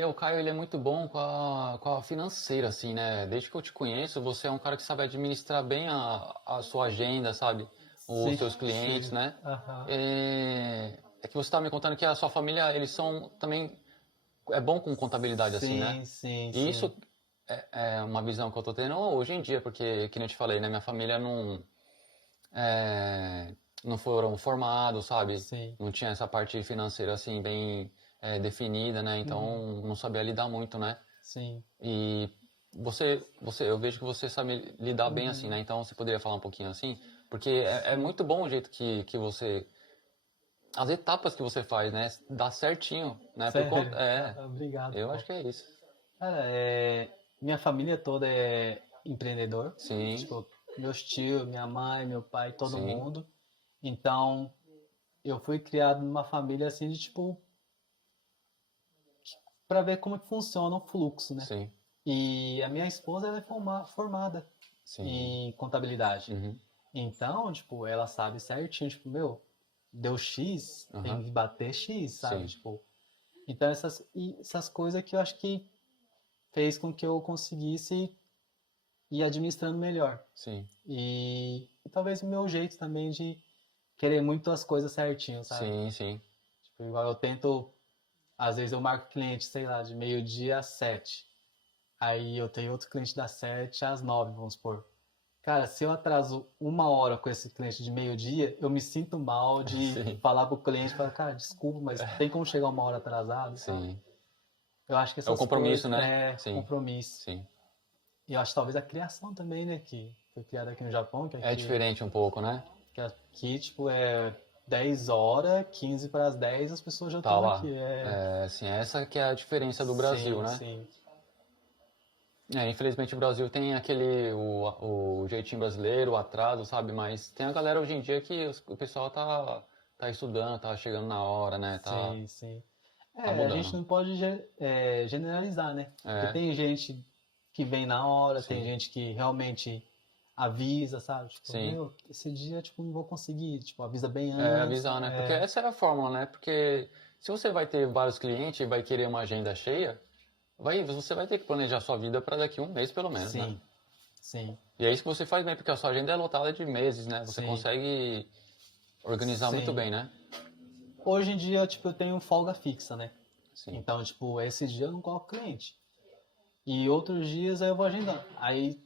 O Caio, ele é muito bom com a financeira, assim, né? Desde que eu te conheço, você é um cara que sabe administrar bem a sua agenda, sabe? Os Sim, seus clientes, sim. né? Aham. É que você tá me contando que a sua família, eles são também, é bom com contabilidade, assim, né? Sim, sim, E isso sim. é uma visão que eu tô tendo hoje em dia, porque, que nem eu te falei, né? Minha família é, não foram formados, sabe? Sim. Não tinha essa parte financeira, assim, bem definida, né? Uhum. Então, não sabia lidar muito, né? Sim. E eu vejo que você sabe lidar bem assim, Uhum. né? Então você poderia falar um pouquinho assim, porque é Sim. muito bom o jeito que você, as etapas que você faz, né? Dá certinho, né? Por conta, Sério. Obrigado, eu acho pô. que é isso. Cara, minha família toda é empreendedor. Sim, Tipo, meus tios, minha mãe, meu pai, todo sim, mundo. Então, eu fui criado numa família assim de tipo para ver como que funciona o fluxo, né? sim, E a minha esposa ela é formada sim. em contabilidade. Uhum, Então, tipo, ela sabe certinho, tipo, meu, deu X, tem aham, que bater X, sabe? sim, Tipo, então essas coisas que eu acho que fez com que eu conseguisse ir administrando melhor. sim, E talvez o meu jeito também de querer muito as coisas certinho, sabe? sim, sim. Tipo, igual eu tento, às vezes eu marco cliente, sei lá, de meio-dia às 7. Aí eu tenho outro cliente das 7 às 9, vamos supor. Cara, se eu atraso 1 hora com esse cliente de meio-dia, eu me sinto mal de Sim, falar pro cliente, falar, cara, desculpa, mas tem como chegar 1 hora atrasado, sabe? sim. Eu acho que É o essas compromisso, coisas né? é Sim, compromisso. sim. E eu acho que talvez a criação também, né, que foi criada aqui no Japão, É diferente um pouco, né? que aqui, tipo, é 10 horas, 15 para as 10, as pessoas já Tá estão lá. aqui. Assim, essa que é a diferença do Brasil, Sim, né? sim. Infelizmente o Brasil tem o jeitinho brasileiro, o atraso, sabe? Mas tem a galera hoje em dia que o pessoal tá estudando, tá chegando na hora, né? Sim, sim. Tá A gente mudando. não pode generalizar, né? Porque É, tem gente que vem na hora, tem sim, gente que realmente avisa, sabe? Tipo, sim. meu, esse dia, tipo, não vou conseguir. Tipo, avisa bem antes. Avisar, né? Porque essa é a fórmula, né? Porque se você vai ter vários clientes e vai querer uma agenda cheia, você vai ter que planejar sua vida para daqui a um mês pelo menos, né? Sim, sim, E é isso que você faz bem, porque a sua agenda é lotada de meses, né? Você sim, consegue organizar muito sim. bem, né? Hoje em dia, tipo, eu tenho folga fixa, né? Sim, Então, tipo, esse dia eu não coloco cliente. E outros dias aí eu vou agendando. Aí,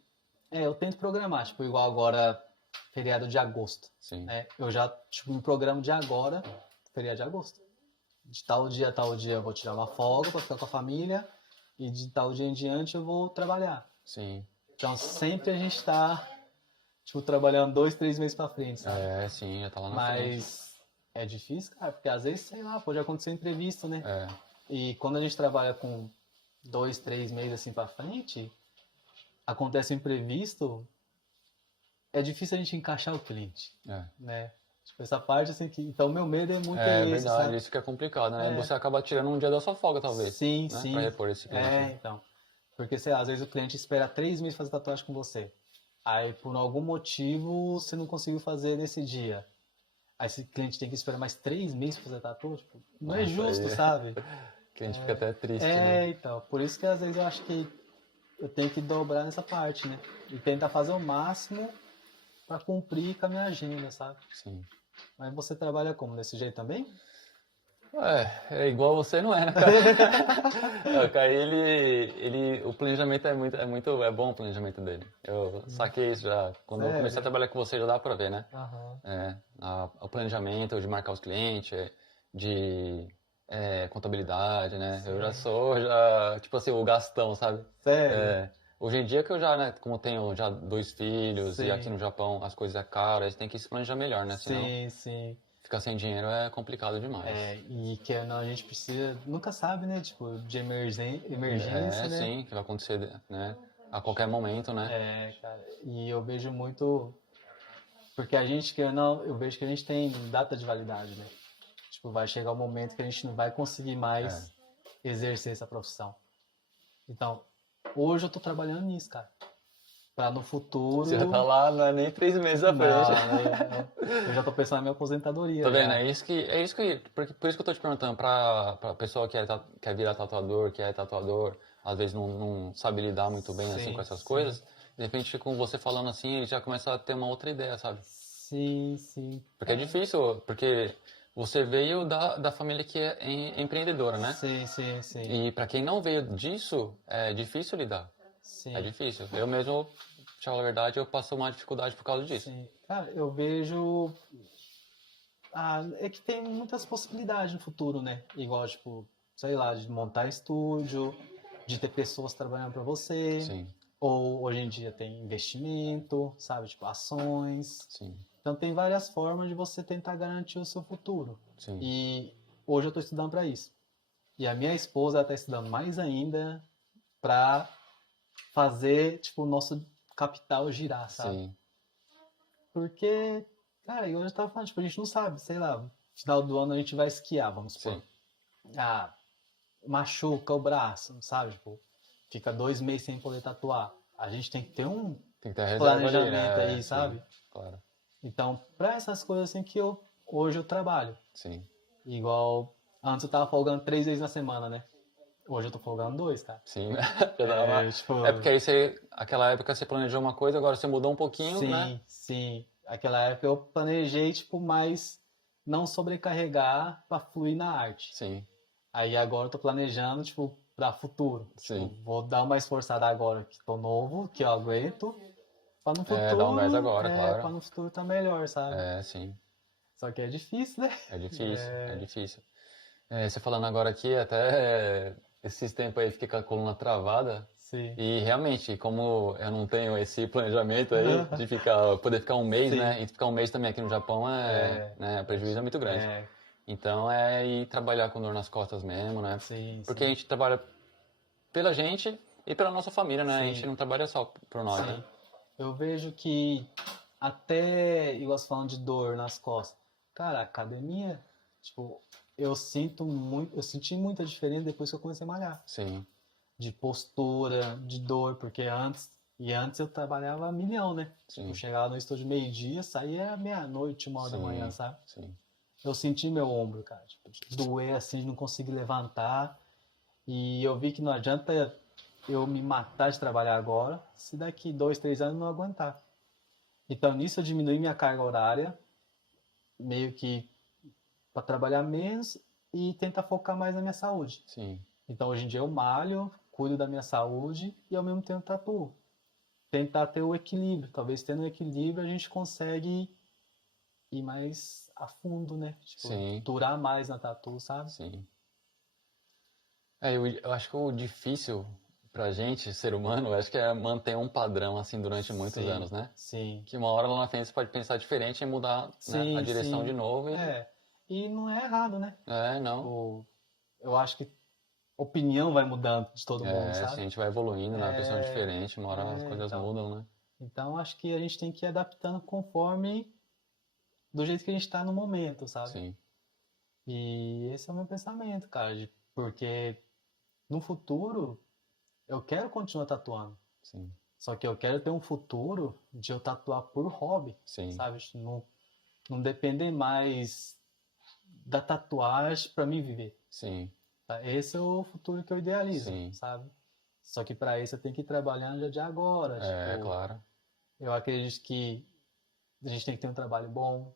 eu tento programar, tipo, igual agora, feriado de agosto, sim, né? Eu já, tipo, me programo de agora, feriado de agosto. De tal dia eu vou tirar uma folga para ficar com a família e de tal dia em diante eu vou trabalhar. sim. Então sempre a gente está tipo trabalhando 2, 3 meses para frente, sabe? Sim, já tá lá na frente. Mas é difícil, cara, porque às vezes, sei lá, pode acontecer imprevisto, né? É, E quando a gente trabalha com 2, 3 meses assim para frente, acontece um imprevisto, é difícil a gente encaixar o cliente, é. né? Tipo, essa parte assim que. Então, meu medo é muito É esse, verdade, sabe? isso que é complicado, né? É, Você acaba tirando um dia da sua folga, talvez, sim, né? Pra sim. repor esse cliente, né? Então. Porque, sei lá, às vezes o cliente espera 3 meses fazer tatuagem com você. Aí, por algum motivo, você não conseguiu fazer nesse dia. Aí esse cliente tem que esperar mais 3 meses pra fazer tatuagem. Tipo, não é Nossa, justo, aí sabe? o cliente fica até triste, né? Então. Por isso que às vezes eu acho que eu tenho que dobrar nessa parte, né? E tentar fazer o máximo pra cumprir com a minha agenda, sabe? Sim. Mas você trabalha como? Desse jeito também? É igual você, não é, né, cara? O Caio, o planejamento é bom o planejamento dele. Eu saquei isso já. Quando eu comecei a Sério? trabalhar com você, já dá pra ver, né? Aham. O planejamento de marcar os clientes, de contabilidade, né? Eu já Sim. sou, tipo assim, o Gastão, sabe? Sério? É, Hoje em dia que eu já, né, como tenho já 2 filhos e aqui Sim, no Japão as coisas é caro, aí você tem que se planejar melhor, né? Senão sim, sim. ficar sem dinheiro é complicado demais. É, e que não, a gente precisa, nunca sabe, né? Tipo, de É, emergência, né? sim, que vai acontecer, né? A qualquer momento, né? É, cara, e eu vejo muito, porque a gente, que não, eu vejo que a gente tem data de validade, né? Tipo, vai chegar um momento que a gente não vai conseguir É. mais exercer essa profissão. Então, hoje eu tô trabalhando nisso, cara. Pra no Você já tá futuro, lá, não é nem 3 meses à frente. não, eu já tô pensando na minha Tá aposentadoria vendo? já. É isso que, por isso que eu tô te perguntando pra pessoa que quer virar tatuador, que é tatuador, às vezes não sabe lidar muito bem assim com Sim, essas sim. coisas, de repente com você falando assim, ele já começa a ter uma outra ideia, sabe? Sim, sim. Porque é difícil, porque você veio da família que é empreendedora, né? Sim, sim, sim. E pra quem não veio disso, é difícil lidar. É Sim, difícil. Eu mesmo, pra falar a verdade, eu passo uma dificuldade por causa disso. sim. Cara, eu vejo. Ah, é que tem muitas possibilidades no futuro, né? Igual, tipo, sei lá, de montar estúdio, de ter pessoas trabalhando para você. Sim, Ou hoje em dia tem investimento, sabe? Tipo, ações. sim, Então tem várias formas de você tentar garantir o seu futuro. sim, E hoje eu estou estudando para isso. E a minha esposa está estudando mais ainda para fazer, tipo, o nosso capital girar, sabe? sim, Porque, cara, eu já tava falando, tipo, a gente não sabe, sei lá, final do ano a gente vai esquiar, vamos sim. supor. Ah, machuca o braço, sabe? Tipo, fica 2 meses sem poder tatuar. A gente tem que ter um Tem que ter a reserva ali, planejamento né? aí, Sim, sabe? claro. Então, pra essas coisas assim que hoje eu trabalho. Sim, Igual, antes eu tava folgando 3 vezes na semana, né? Hoje eu tô folgando 2, cara. sim. Já dava. É, tipo, É porque aí você, aquela época você planejou uma coisa, agora você mudou um pouquinho, né? sim, sim. Aquela época eu planejei, tipo, mais não sobrecarregar pra fluir na arte. Sim, Aí agora eu tô planejando, tipo, pra futuro. Tipo, sim. vou dar uma esforçada agora que tô novo, que eu aguento, pra no É, dá um gás futuro, agora, pra claro. no futuro tá melhor, sabe? É, sim. Só que é difícil, né? É difícil, é É, difícil. É, você falando agora aqui, até esses tempos aí fiquei com a coluna travada. sim. E realmente, como eu não tenho esse planejamento aí de poder ficar um mês, Sim. né? E ficar um mês também aqui no Japão É, né, o prejuízo é muito grande. é, Então é ir trabalhar com dor nas costas mesmo, né? sim, Porque a sim. gente trabalha pela gente e pela nossa família, né? A gente Sim, não trabalha só por nós, né? sim. Eu vejo que até, igual você falando de dor nas costas, cara, a academia, tipo, eu senti muita diferença depois que eu comecei a malhar. Sim, De postura, de dor, porque antes eu trabalhava a milhão, né? Tipo, eu sim, chegava no estúdio meio-dia, saía meia-noite, 1 hora da manhã, sim, sabe? sim, Eu senti meu ombro, cara, tipo, de doer assim, de não conseguir levantar. E eu vi que não adianta eu me matar de trabalhar agora, se daqui 2, 3 anos eu não aguentar. Então nisso eu diminui minha carga horária, meio que para trabalhar menos e tentar focar mais na minha saúde. sim, Então hoje em dia eu malho, cuido da minha saúde e ao mesmo tempo tatuo. Tentar ter o equilíbrio. Talvez tendo o equilíbrio a gente consegue ir mais a fundo, né? Tipo, sim, durar mais na tatu, sabe? sim. É, eu acho que o difícil pra gente, ser humano, eu acho que é manter um padrão assim durante muitos Sim, anos, né? sim. Que uma hora lá na frente você pode pensar diferente e mudar, né, a Sim, direção de sim. novo e... É. E não é errado, né? Não. Tipo, eu acho que opinião vai mudando de todo mundo, É, se sabe? a gente vai evoluindo, né? Pessoa É, diferente, uma hora as coisas então. mudam, né? Então acho que a gente tem que ir adaptando conforme do jeito que a gente tá no momento, sabe? Sim, E esse é o meu pensamento, cara, porque no futuro eu quero continuar tatuando. sim, Só que eu quero ter um futuro de eu tatuar por hobby, sim, sabe? Não depender mais da tatuagem para mim viver. sim, Tá? Esse é o futuro que eu idealizo, sim. sabe? Só que para isso eu tenho que ir trabalhando já de agora. É, Tipo, claro. eu acredito que a gente tem que ter um trabalho bom,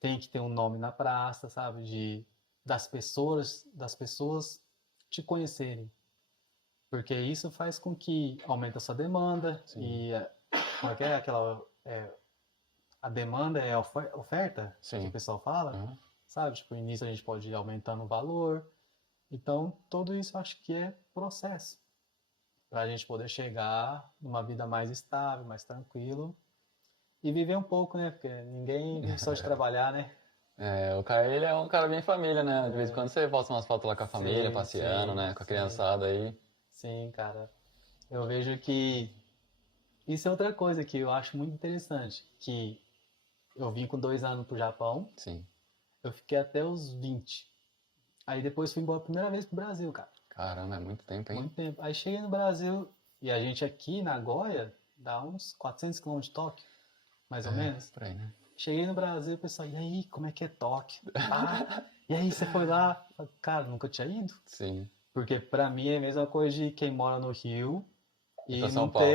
tem que ter um nome na praça, sabe? Das pessoas te conhecerem. Porque isso faz com que aumente a sua demanda Sim, e como é que é aquela a demanda é a oferta que o sim. pessoal fala, Aham. sabe? Tipo, no início a gente pode ir aumentando o valor. Então, tudo isso eu acho que é processo. pra gente poder chegar numa vida mais estável, mais tranquilo e viver um pouco, né? Porque ninguém vive só de trabalhar, né? É, o Caio, ele é um cara bem família, né? De vez em quando você posta umas fotos lá com a família, Sim, passeando, sim, né? Com a sim, criançada aí. sim, cara. Eu vejo que isso é outra coisa que eu acho muito interessante, que eu vim com 2 anos pro Japão, Sim. eu fiquei até os 20. Aí depois fui embora a primeira vez pro Brasil, cara. Caramba, é muito tempo, hein? Muito tempo. Aí cheguei no Brasil e a gente aqui em Nagoya dá uns 400 km de Tóquio, mais ou É, menos. por aí, né? Cheguei no Brasil e o pessoal, e aí, como é que é Tóquio? Ah, e aí, você foi lá? Eu falei, cara, nunca tinha ido. Sim. Porque pra mim é a mesma coisa de quem mora no Rio E pra e São Paulo.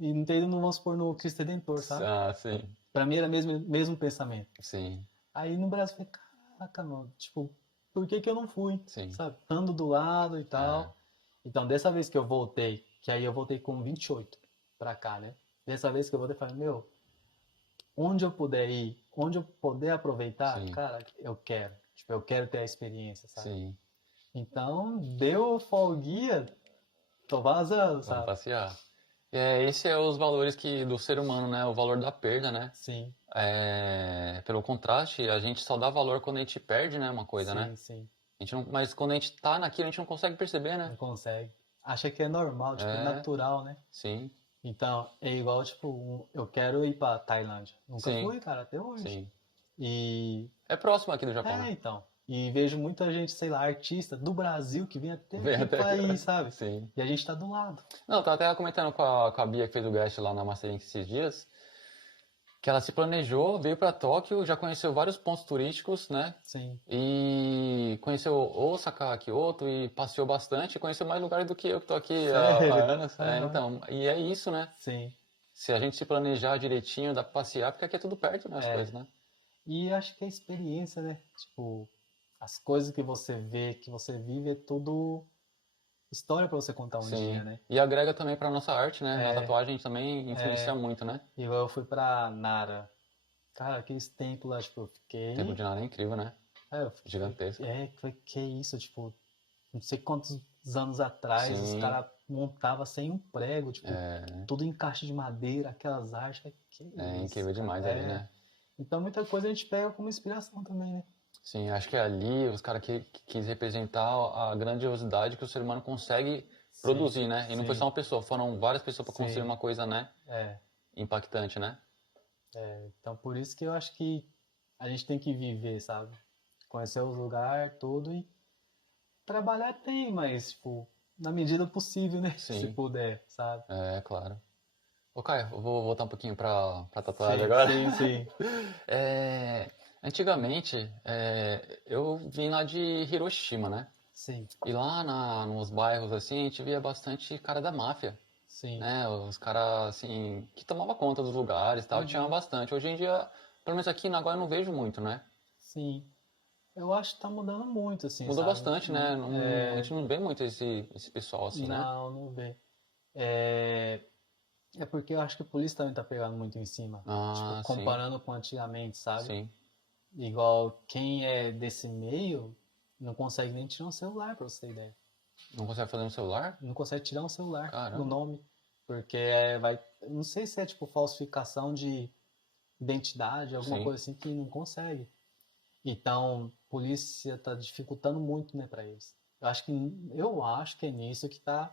não ter ido, vamos supor, no Cristo Redentor, sabe? Ah, sim. Pra mim era o mesmo pensamento. Sim. Aí no Brasil eu falei, caraca, mano, tipo, por que que eu não fui? Sim. Sabe? Estando do lado e É, tal. Então, dessa vez que eu voltei, que aí eu voltei com 28 pra cá, né? Dessa vez que eu voltei, eu falei, meu, onde eu puder ir, onde eu puder aproveitar, sim. cara, eu quero. Tipo, eu quero ter a experiência, sabe? Sim. Então, deu folguia, tô vazando, Vamos sabe? passear. É, esse é os valores que do ser humano, né? O valor da perda, né? Sim, É, pelo contraste, a gente só dá valor quando a gente perde, né? Uma coisa, né? sim, sim. A gente não, mas quando a gente tá naquilo, a gente não consegue perceber, né? Não consegue. Acha que é normal, tipo, É, natural, né? sim, Então, é igual, tipo, eu quero ir pra Tailândia. Nunca sim, fui, cara, até hoje. sim. E, É próximo aqui do Japão, né? então. E vejo muita gente, sei lá, artista do Brasil que vem até Vem aqui até pra aqui. ir, sabe? Sim. E a gente tá do lado. Não, tava até comentando com a Bia que fez o guest lá na Masterlink esses dias, que ela se planejou, veio pra Tóquio, já conheceu vários pontos turísticos, né? Sim, E conheceu Osaka, Kyoto e passeou bastante, conheceu mais lugares do que eu que tô aqui há sério? anos. É, Aham. então, e é isso, né? Sim, Se a gente se planejar direitinho, dá pra passear, porque aqui é tudo perto, né, as é. coisas, né? E acho que é experiência, né? Tipo, as coisas que você vê, que você vive, é tudo história pra você contar um dia, Sim. né? E agrega também pra nossa arte, né? Na É, tatuagem também influencia é. muito, né? Igual eu fui pra Nara. Cara, aqueles templos lá, tipo, eu O tempo fiquei. de nada é incrível, né? Eu fiquei. Gigantesco. Que isso, tipo, não sei quantos anos atrás os Sim, caras montavam sem um prego, tipo, é, tudo em caixa de madeira, aquelas artes. Que é isso, incrível cara. demais ali, É. né? Então muita coisa a gente pega como inspiração também, né? Sim, acho que ali os caras que quis representar a grandiosidade que o ser humano consegue Sim, produzir, né? E não foi só sim, uma pessoa, foram várias pessoas para construir sim. uma coisa, né? É. Impactante, né? Então por isso que eu acho que a gente tem que viver, sabe? Conhecer os lugares, tudo e trabalhar tem, mas, tipo, na medida do possível, né? Se Sim, puder, sabe? é claro. Ô, Caio, eu vou voltar um pouquinho pra tatuagem Sim, agora. sim, sim. É, antigamente, eu vim lá de Hiroshima, né? Sim, E lá nos bairros, assim, a gente via bastante cara da máfia, sim. né? Os caras, assim, que tomavam conta dos lugares e tal, tinha Uhum. bastante. Hoje em dia, pelo menos aqui agora eu não vejo muito, né? Sim. Eu acho que tá mudando muito, assim, Mudou sabe? bastante, né? A gente não vê muito esse pessoal assim, né? Não, não vê. É, é porque eu acho que a polícia também tá pegando muito em cima. Tipo, Ah, sim, comparando com antigamente, sabe? sim. Igual quem é desse meio não consegue nem tirar um celular, pra você ter ideia. Não consegue fazer no celular? Não consegue tirar um celular no Caramba. nome. Porque vai. Não sei se é tipo falsificação de identidade, alguma Sim, coisa assim que não consegue. Então, a polícia está dificultando muito, né, para eles. Eu acho que é nisso que está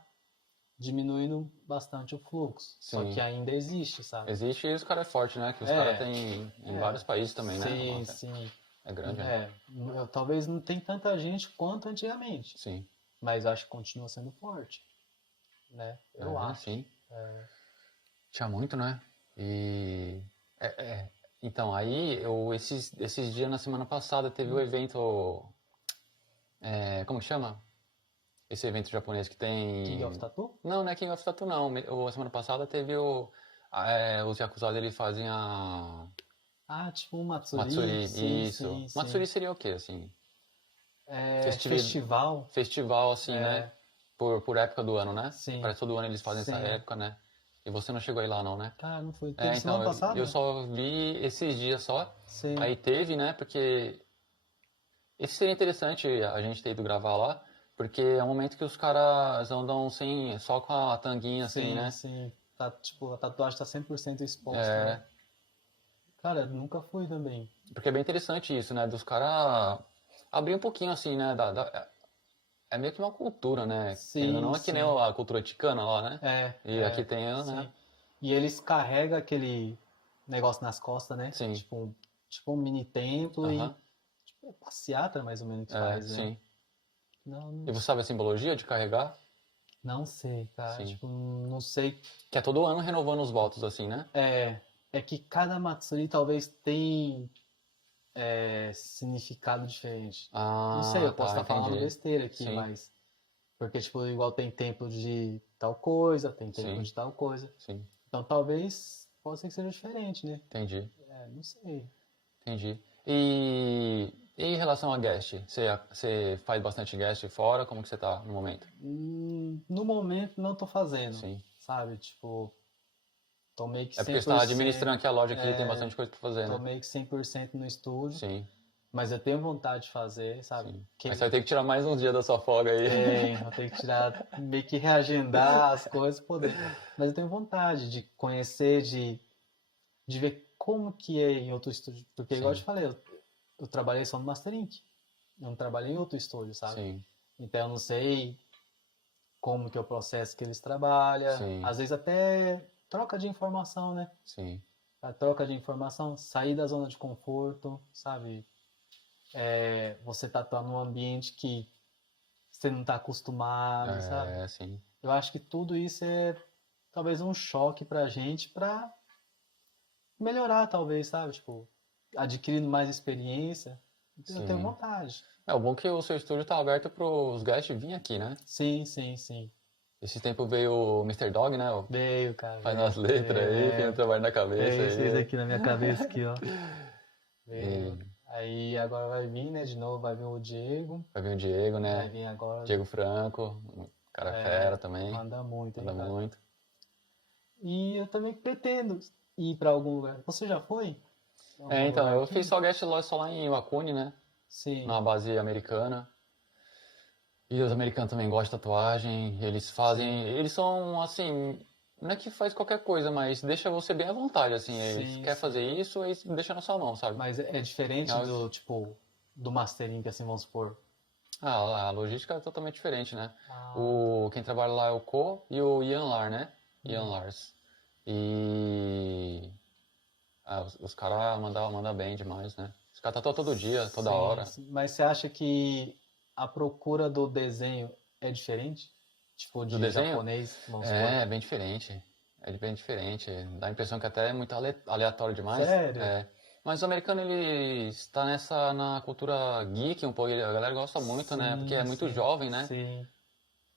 diminuindo bastante o fluxo. Só que sim. ainda existe, sabe? Existe e os caras é forte, né? Que os caras É, têm em vários países também, né? A sim, máfia sim. é grande, né? É, talvez não tenha tanta gente quanto antigamente, Sim. mas eu acho que continua sendo forte, né? Eu É, acho. sim. Tinha muito, né? E. É, é. Então, aí, esses dias na semana passada teve o evento. Como que chama? Esse evento japonês que King of tem. Tattoo? Não, não é King of Tattoo, não. Semana passada teve os Yakuza eles fazem a. Ah, tipo um Matsuri? Sim, Matsuri, isso. sim, sim. Matsuri seria o quê, assim? É, Festividade. festival? Festival, assim, né? É, por época do ano, né? sim, Parece que todo ano eles fazem essa sim. época, né? E você não chegou aí lá, não, né? Cara, não foi. É, Teve semana então, eu passada? só vi esses dias só. Sim. Aí teve, né? Porque esse seria interessante a gente ter ido gravar lá. Porque é um momento que os caras andam sem, só com a tanguinha, assim, Sim, né? sim. Tá, tipo, a tatuagem tá 100% exposta, É, né? Cara, eu nunca fui também. porque é bem interessante isso, né? Dos caras abrir um pouquinho, assim, né? É meio que uma cultura, né? Querendo ou Sim, não, é que nem sim. a cultura ticana lá, né? E aqui É, tem, né? sim. E eles carregam aquele negócio nas costas, né? Sim. Tipo um mini templo e Aham. tipo, é passeata mais ou menos que É, faz, né? sim. Não, E você sabe a simbologia de carregar? não sei, cara. Sim. Tipo, não sei. Que é todo ano renovando os votos, assim, né? É que cada Matsuri talvez tem significado diferente. Não sei, eu Ah, posso tá, estar falando entendi. besteira aqui, Sim, mas. Porque, tipo, igual tem templo de tal coisa, tem templo sim, de tal coisa. sim. Então talvez possa ser que seja diferente, né? Entendi, Não sei. entendi. E em relação a guest, você faz bastante guest fora? Como que você tá no momento? No momento não tô fazendo, Sim. sabe? Tipo, tô meio que É porque cem você por tá administrando cento aqui a loja que tem bastante coisa pra fazer, tô né? meio que 100% no estúdio, Sim, mas eu tenho vontade de fazer, sabe? sim. Mas você Que vai ter que tirar mais uns dias da sua folga aí. eu tenho que tirar, meio que reagendar as coisas pra poder. Mas eu tenho vontade de conhecer, de ver como que é em outro estúdio. Porque, igual eu te Sim, falei, eu trabalhei só no Master Ink. Eu não trabalhei em outro estúdio, sabe? sim, Então eu não sei como que é o processo que eles trabalham. sim, Às vezes até troca de informação, né? sim, A troca de informação, sair da zona de conforto, sabe? Você tá num ambiente que você não tá acostumado, sabe? sim, Eu acho que tudo isso é talvez um choque pra gente pra melhorar, talvez, sabe? Tipo, adquirindo mais experiência. Eu tenho sim. vontade. É o bom que o seu estúdio tá aberto pros guests virem aqui, né? Sim, sim, sim. Esse tempo veio o Mister Dog, né? Veio, cara, Faz as veio. letras Veio, aí, fez um trabalho na cabeça fez aí. aqui na minha cabeça aqui, ó. E Veio. Aí agora vai vir, né? De novo vai vir o Diego. vai vir o Diego, Vai né? vir agora. Diego Franco, um cara fera também, Manda muito, hein, manda cara. muito. E eu também pretendo ir pra algum lugar. Você já foi? Em É, algum então, lugar eu fiz aqui? só guest log só lá em Iwakuni, né? Sim, Na base americana. E os americanos também gostam de tatuagem, eles sim. fazem. Eles são assim. Não é que faz qualquer coisa, mas deixa você bem à vontade, assim. Eles Sim, querem fazer sim. isso, eles deixam na sua mão, sabe? Mas é diferente do, tipo, do Mastering, assim, vamos supor. Ah, a logística é totalmente diferente, né? Ah, Quem trabalha lá é o Ko e o Ian Lar, né? Ian hum. Lars. E os caras mandam bem demais, né? Os caras tatuam todo dia, toda Sim, hora. sim. Mas você acha que a procura do desenho é diferente? Tipo, Do de desenho, japonês, vamos supor? é bem diferente. É bem diferente. Dá a impressão que até é muito aleatório demais. Sério? É. Mas o americano, ele está na cultura geek um pouco. A galera gosta muito, né? Porque é Sim, muito sim, jovem, né? sim,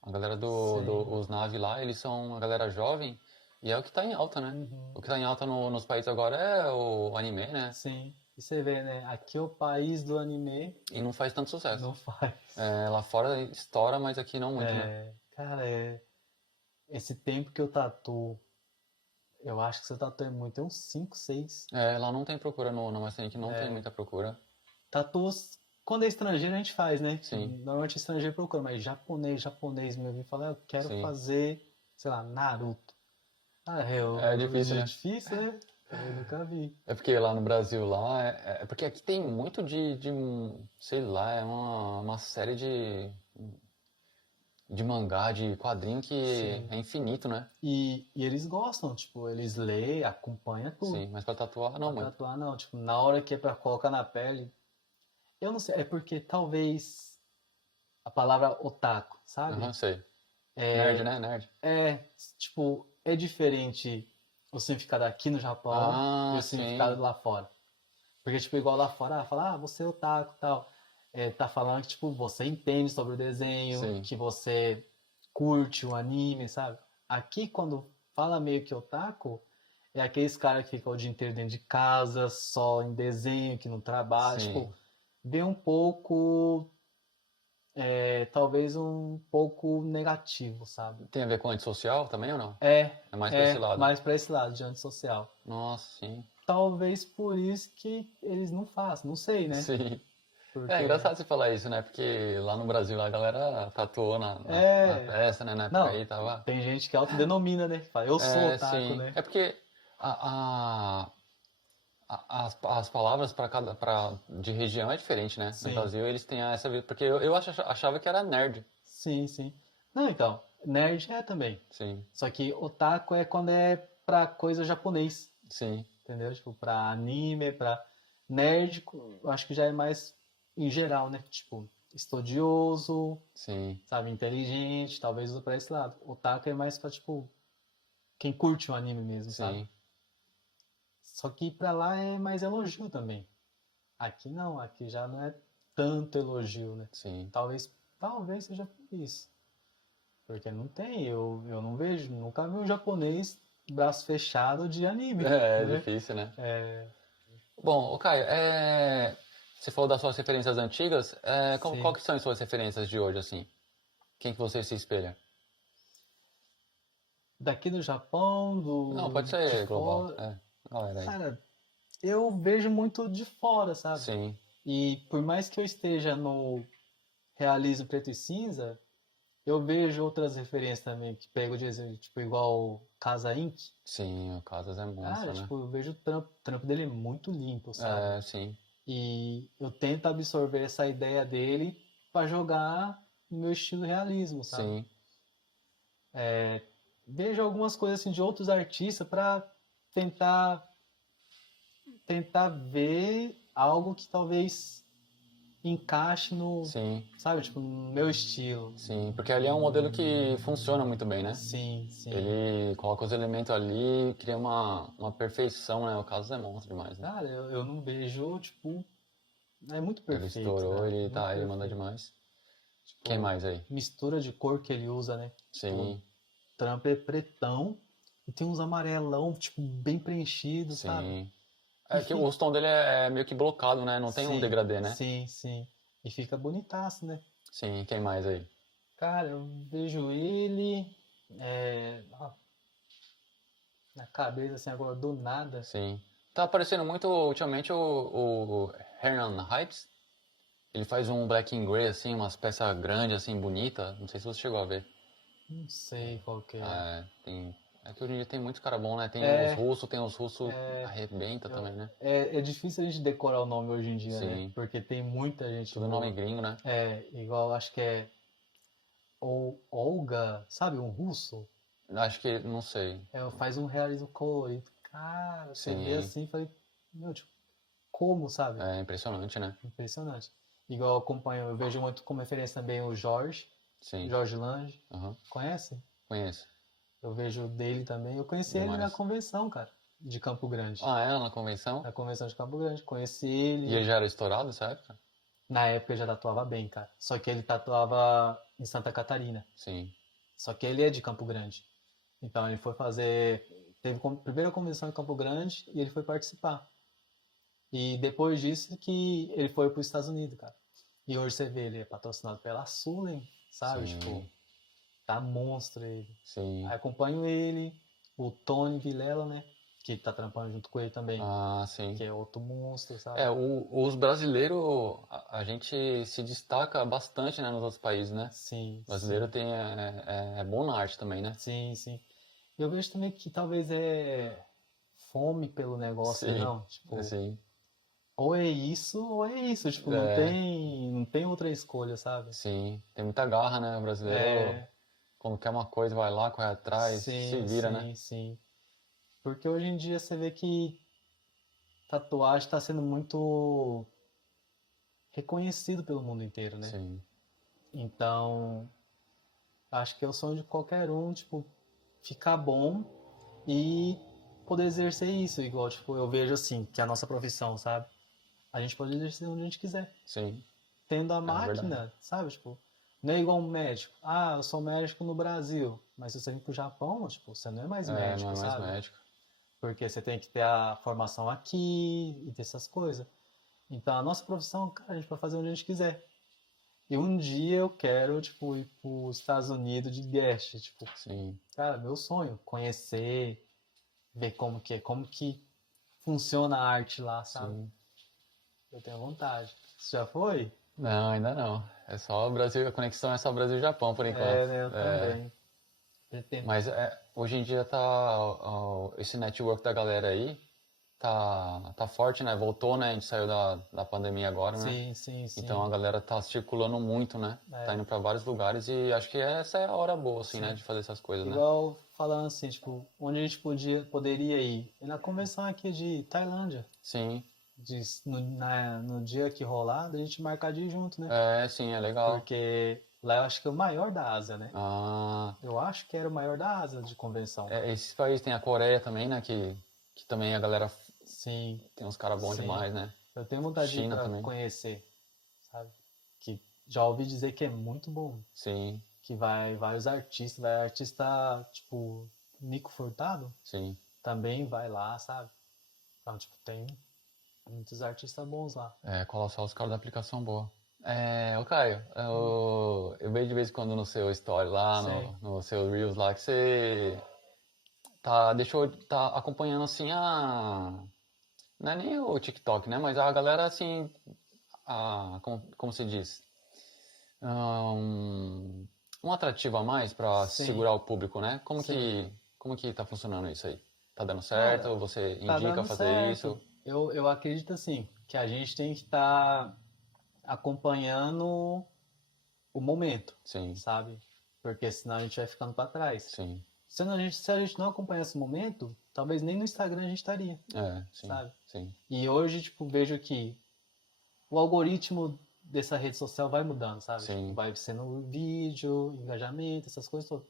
A galera sim. os Na'vi lá, eles são uma galera jovem. E é o que tá em alta, né? Uhum. O que tá em alta nos países agora é o anime, né? Sim. E você vê, né? Aqui é o país do anime, E não faz tanto sucesso. não faz. É, lá fora estoura, mas aqui não muito, né? Cara, esse tempo que eu tatuo, eu acho que você tatuou muito, tem uns 5, 6. É, lá não tem procura no Mastering, que não tem É, muita procura. tatuos, quando é estrangeiro a gente faz, né? Que Sim, normalmente estrangeiro procura, mas japonês me ouviu falar, eu quero sim. fazer, sei lá, Naruto. Ah, É difícil, é né? difícil, né? Eu nunca vi. É porque lá no Brasil, lá, é porque aqui tem muito sei lá, é uma série de mangá, de quadrinho que Sim. é infinito, né? E eles gostam, tipo, eles lêem, acompanham tudo. Sim, mas pra tatuar, não Pra muito. tatuar, não. Tipo, na hora que é pra colocar na pele, eu não sei, é porque talvez a palavra otaku, sabe? Aham, sei. Nerd, É, né? Nerd. tipo, é diferente o significado aqui no Japão e Ah, o significado sim, lá fora. Porque, tipo, igual lá fora, fala, você é otaku e tal. Tá falando que, tipo, você entende sobre o desenho, sim, que você curte o anime, sabe? Aqui, quando fala meio que otaku, é aqueles caras que ficam o dia inteiro dentro de casa, só em desenho, que não trabalha. Tipo, sim. vê um pouco, talvez um pouco negativo, sabe? Tem a ver com antissocial também ou não? É, É mais pra esse lado. mais pra esse lado de antissocial. Nossa, sim. Talvez por isso que eles não façam, não sei, né? Sim. Porque... engraçado você falar isso, né? Porque lá no Brasil a galera tatuou na É, testa, né? Na época não, aí tava. tem gente que autodenomina, né? Fala, eu sou É, otaku, sim. né? É porque as palavras para de região é diferente, né? No Sim, Brasil eles têm essa. Porque eu achava que era nerd. sim, sim. Não, então, nerd é também. Sim, Só que otaku é quando é pra coisa japonês, sim, entendeu? Tipo, pra anime, pra nerd, eu acho que já é mais em geral, né? Tipo, estudioso, sim, sabe, inteligente, talvez usa pra esse lado. Otaku é mais pra, tipo, quem curte o anime mesmo, sabe? sim, Só que pra lá é mais elogio também. Aqui não, aqui já não é tanto elogio, né? sim. Talvez seja por isso. Porque não tem, eu não vejo, nunca vi um japonês braço fechado de anime, É né? difícil, né? É, Bom, ô Caio, você falou das suas referências antigas. Qual sim. que são as suas referências de hoje, assim? Quem que você se espelha? Daqui do Japão, Não, pode de ser global. fora. Galera aí. Cara, eu vejo muito de fora, sabe? Sim, E por mais que eu esteja no realismo preto e cinza, eu vejo outras referências também, que pego de exemplo, tipo, igual Casa Inc. sim, o Casas é Cara, monstro, né? tipo, eu vejo o trampo dele é muito limpo, sabe? É, sim, E eu tento absorver essa ideia dele para jogar no meu estilo realismo, sabe? sim, Vejo algumas coisas assim de outros artistas para tentar tentar ver algo que talvez encaixe no, sim, sabe, tipo, no meu estilo. sim. Porque ali é um modelo que funciona muito bem, né? Sim, sim. Ele coloca os elementos ali e cria uma perfeição, né? O Casas é monstro demais, né? Cara, eu não vejo, tipo, é muito Ele perfeito, estourou, cara, muito ele manda perfeito. demais. Quem Tipo, mais aí? mistura de cor que ele usa, né? Tipo, o Sim, trampo é pretão e tem uns amarelão, tipo, bem preenchidos, sabe? sim. E É que o fica, rosto dele é meio que blocado, né? Não tem um sim, degradê, né? sim, sim. E fica bonitaço, né? Sim, quem mais aí? Cara, eu vejo ele na cabeça, assim, agora do nada. Sim. Tá aparecendo muito ultimamente o Hernan Heights. Ele faz um black and grey, assim, umas peças grandes, assim, bonita. Não sei se você chegou a ver. Não sei qual que é. É, é que hoje em dia tem muito cara bom, né? É, Tem os russos é, arrebenta também, né? é difícil a gente decorar o nome hoje em dia, né? Sim. Porque tem muita gente Tudo nome boa. gringo, né? É, igual acho que é Olga, sabe? Um russo. Acho que, não sei. Faz um realismo colorido. Cara, você vê Sim. assim e fala, meu, tipo, como, sabe? É impressionante, né? Impressionante. Igual eu acompanho, eu vejo muito como referência também o Sim. Jorge Lange. Aham. Conhece? Conheço. Eu vejo dele também. Eu conheci ele na Demais. convenção, cara, de Campo Grande. Ah, é? Na convenção? Na convenção de Campo Grande. Conheci E ele ele. já era estourado nessa época? Na época ele já tatuava bem, cara. Só que ele tatuava em Santa Catarina. Sim. Só que ele é de Campo Grande. Então ele foi fazer. Teve a primeira convenção em Campo Grande e ele foi participar. E depois disso que ele foi para os Estados Unidos, cara. E hoje você vê, ele é patrocinado pela Sullen, sabe? Tipo, Sim. tá monstro ele. Sim. Aí acompanho ele, o Tony Vilela, né? Que tá trampando junto com ele também. Ah, sim. Que é outro monstro, sabe? É, os brasileiros, a gente se destaca bastante, né, nos outros países, né? Sim, O brasileiro sim. é bom na arte também, né? Sim, sim. Eu vejo também que talvez é fome pelo negócio, Sim, não? Tipo, sim. ou é isso. Tipo, É, não tem outra escolha, sabe? sim. Tem muita garra, né? O brasileiro, É, quando quer uma coisa, vai lá, corre atrás, se sim, vira, né? sim, sim. Porque hoje em dia você vê que tatuagem está sendo muito reconhecido pelo mundo inteiro, né? Sim, Então, acho que é o sonho de qualquer um, tipo, ficar bom e poder exercer isso, igual, tipo, eu vejo assim, que é a nossa profissão, sabe? A gente pode exercer onde a gente quiser. sim. Tendo a É verdade. máquina, sabe? Tipo, não é igual um médico. Ah, eu sou médico no Brasil. Mas se você vir pro Japão, tipo, você não é mais É, não médico, é mais sabe? médico. Porque você tem que ter a formação aqui e ter essas coisas. Então, a nossa profissão, cara, a gente pode fazer onde a gente quiser. E um dia eu quero, tipo, ir pros Estados Unidos de guest, tipo, Sim, cara, meu sonho, conhecer, ver como que funciona a arte lá, sabe? sim. Eu tenho vontade. Você já foi? Não, ainda não. É só o Brasil, a conexão é só Brasil-Japão por enquanto. É, né? Eu também. Pretendo. Mas hoje em dia tá esse network da galera aí tá forte, né? Voltou, né? A gente saiu da pandemia agora, né? Sim, sim, Então a sim. galera tá circulando muito, né? Tá É, indo pra vários lugares e acho que essa é a hora boa, assim, né? sim. De fazer essas coisas, né? Igual falando assim, tipo, onde a gente poderia ir? E na convenção aqui de Tailândia. Sim, No dia que rolar, a gente marcar de ir junto, né? sim, é legal. Porque lá eu acho que é o maior da Ásia, né? Ah, Eu acho que era o maior da Ásia de convenção. esse país tem a Coreia também, né? Que também a galera Sim, tem uns caras bons sim. demais, né? Eu tenho vontade de ir China para também. conhecer, sabe? Que já ouvi dizer que é muito bom. Sim, Que vai vários artistas, vai artista tipo Nico Furtado sim. também vai lá, sabe? Então, tipo, tem muitos artistas bons lá. Cola só os caras da aplicação boa. Ô Caio, eu vejo de vez em quando no seu story lá, Sei. no seu Reels lá, que você tá acompanhando assim não é nem o TikTok, né? Mas a galera assim, como se diz? Um, um atrativo a mais pra Sim, segurar o público, né? sim. Como que tá funcionando isso aí? Tá dando Cara, certo? Você tá indica dando fazer certo. isso? Eu acredito assim, que a gente tem que estar acompanhando o momento, Sim, sabe? Porque senão a gente vai ficando para trás. sim. Se a gente não acompanhasse o momento, talvez nem no Instagram a gente estaria, Sim, sabe? sim, E hoje, tipo, vejo que o algoritmo dessa rede social vai mudando, sabe? Tipo, sim, vai sendo vídeo, engajamento, essas coisas todas.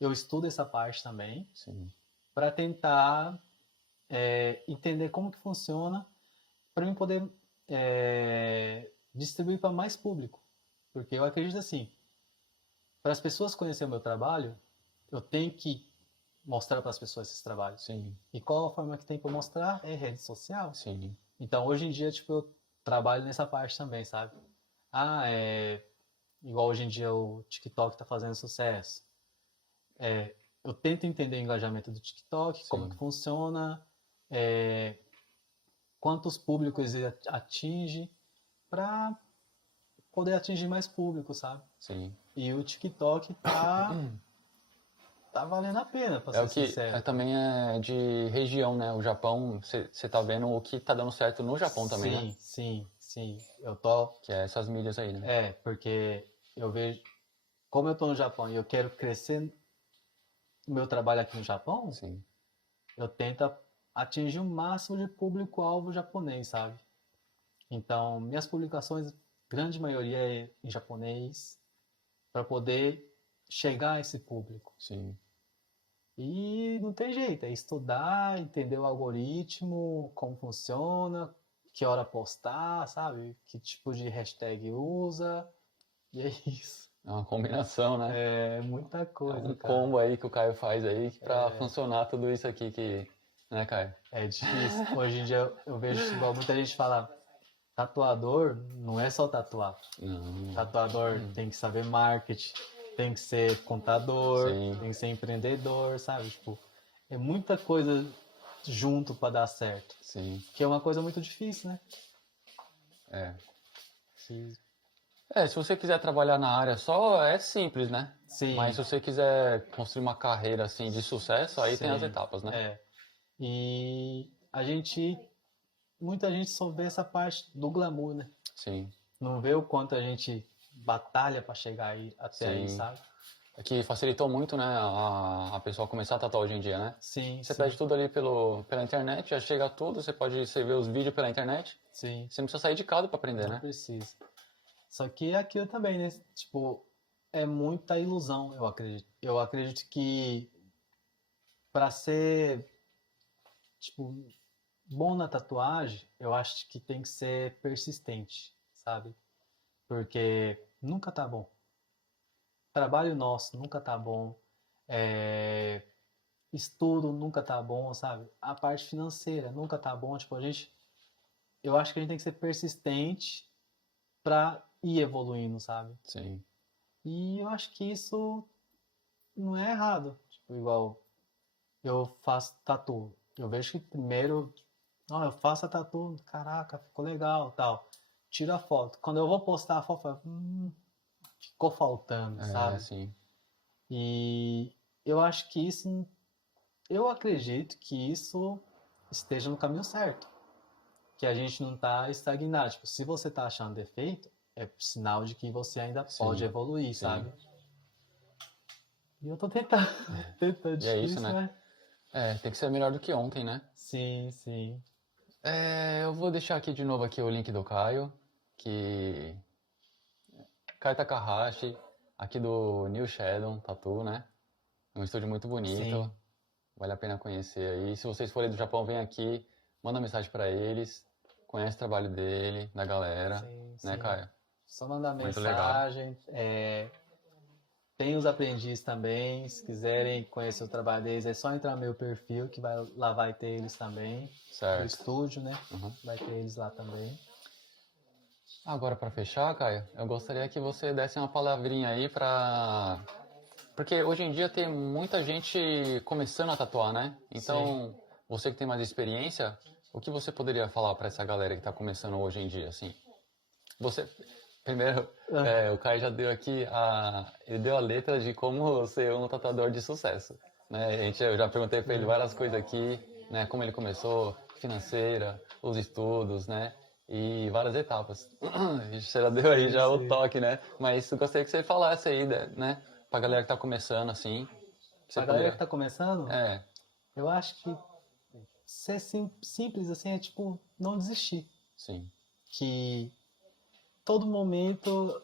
Eu estudo essa parte também sim, para tentar entender como que funciona para mim poder distribuir para mais público. Porque eu acredito assim, para as pessoas conhecerem o meu trabalho, eu tenho que mostrar para as pessoas esse trabalho. sim, E qual a forma que tem para mostrar? É rede social. sim, Então, hoje em dia, tipo, eu trabalho nessa parte também, sabe? Igual hoje em dia o TikTok está fazendo sucesso. Eu tento entender o engajamento do TikTok, como que sim, funciona, quantos públicos ele atinge, para poder atingir mais público, sabe? sim. E o TikTok tá valendo a pena, para É o ser que sincero, cara. também é de região, né? O Japão, você tá vendo o que tá dando certo no Japão também, né? Sim, sim, sim. Eu tô. Que é essas mídias aí, né? Porque eu vejo. Como eu tô no Japão e eu quero crescer o meu trabalho aqui no Japão, Sim, eu tento atingir o máximo de público-alvo japonês, sabe? Então, minhas publicações, grande maioria é em japonês, para poder chegar a esse público. sim, E não tem jeito, é estudar, entender o algoritmo, como funciona, que hora postar, sabe? Que tipo de hashtag usa, e é isso. é uma combinação, né? É muita É coisa, um cara. combo aí que o Caio faz aí pra funcionar tudo isso aqui né, Caio? É difícil. Hoje em dia eu vejo igual muita gente fala, tatuador não é só tatuar. Não, Tatuador tem que saber marketing, tem que ser contador, sim, tem que ser empreendedor, sabe? Tipo, é muita coisa junto para dar certo. sim, Que é uma coisa muito difícil, né? é. Que, Se você quiser trabalhar na área só, é simples, né? Mas sim, se você quiser construir uma carreira assim de sucesso, aí tem as sim, etapas, né? é. E muita gente só vê essa parte do glamour, né? Sim, Não vê o quanto a gente batalha para chegar aí, até aí, sim. sabe? É que facilitou muito, né, a pessoa começar a tatuar hoje em dia, né? Sim, Você pede sim, tudo ali pela internet, já chega tudo, você ver os vídeos pela internet, sim, você não precisa sair de casa para aprender, não né? precisa. Só que é aquilo também, né? Tipo, é muita ilusão, eu acredito. Eu acredito que para ser, tipo, bom na tatuagem, eu acho que tem que ser persistente, sabe? Porque nunca tá bom. Trabalho nosso nunca tá bom. É, estudo nunca tá bom, sabe? A parte financeira nunca tá bom. Tipo, eu acho que a gente tem que ser persistente pra ir evoluindo, sabe? Sim, E eu acho que isso não é errado. Tipo, igual eu faço tatu. Eu vejo que primeiro Não, eu faço a tatu, caraca, ficou legal, tal. Tiro a foto. Quando eu vou postar a foto, eu falo, ficou faltando, É, sabe? sim, E eu acho que isso, eu acredito que isso esteja no caminho certo. Que a gente não tá estagnado. Tipo, se você tá achando defeito, é sinal de que você ainda pode sim, evoluir, sim. sabe? E eu tô tentando, tentando, E é isso, difícil, né? né? É, tem que ser melhor do que ontem, né? Sim, sim. É, eu vou deixar aqui de novo aqui o link do Caio, que Caio Takahashi, aqui do New Shadow Tattoo, né? É um estúdio muito bonito, Sim, vale a pena conhecer aí. Se vocês forem do Japão, vem aqui, manda mensagem pra eles, conhece o trabalho dele, da galera, sim, né, sim. Caio? Só mandar Muito legal. mensagem. Tem os aprendizes também. Se quiserem conhecer o trabalho deles, é só entrar no meu perfil, que lá vai ter eles também. Do Certo. estúdio, né? Uhum. Vai ter eles lá também. Agora, para fechar, Caio, eu gostaria que você desse uma palavrinha aí pra. Porque hoje em dia tem muita gente começando a tatuar, né? Sim. Então, você que tem mais experiência, o que você poderia falar para essa galera que está começando hoje em dia, assim? Você, primeiro, Ah, o Caio já deu aqui ele deu a letra de como ser um tatuador de sucesso, né? Eu já perguntei para ele sim, várias coisas aqui, né? Como ele começou, financeira, os estudos, né? E várias etapas. Você já deu aí sim, já o sim. toque, né? Mas eu gostaria que você falasse aí, né? Pra galera que tá começando, assim, que você Pra galera que poderia... tá começando, É, eu acho que ser simples assim é tipo não desistir. sim, Que todo momento,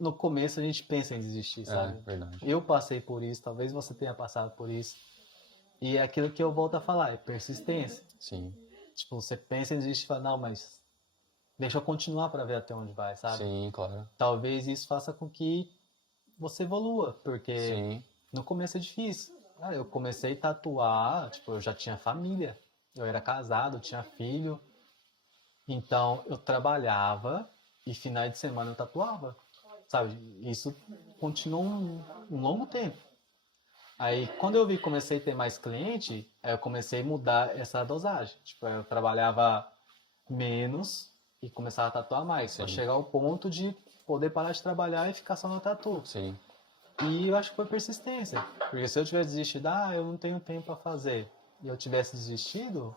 no começo, a gente pensa em desistir, sabe? verdade. Eu passei por isso, talvez você tenha passado por isso. E é aquilo que eu volto a falar, é persistência. Sim, Tipo, você pensa em desistir e fala, não, mas deixa eu continuar para ver até onde vai, sabe? sim, claro. Talvez isso faça com que você evolua, porque Sim, no começo é difícil. Ah, eu comecei a tatuar, tipo, eu já tinha família, eu era casado, tinha filho, então eu trabalhava e finais de semana eu tatuava, sabe? Isso continuou um longo tempo. Aí quando eu vi que comecei a ter mais cliente, aí eu comecei a mudar essa dosagem. Tipo, eu trabalhava menos e começava a tatuar mais, para sim, chegar ao ponto de poder parar de trabalhar e ficar só no tatu. sim. E eu acho que foi persistência. Porque se eu tivesse desistido, eu não tenho tempo para fazer, e eu tivesse desistido,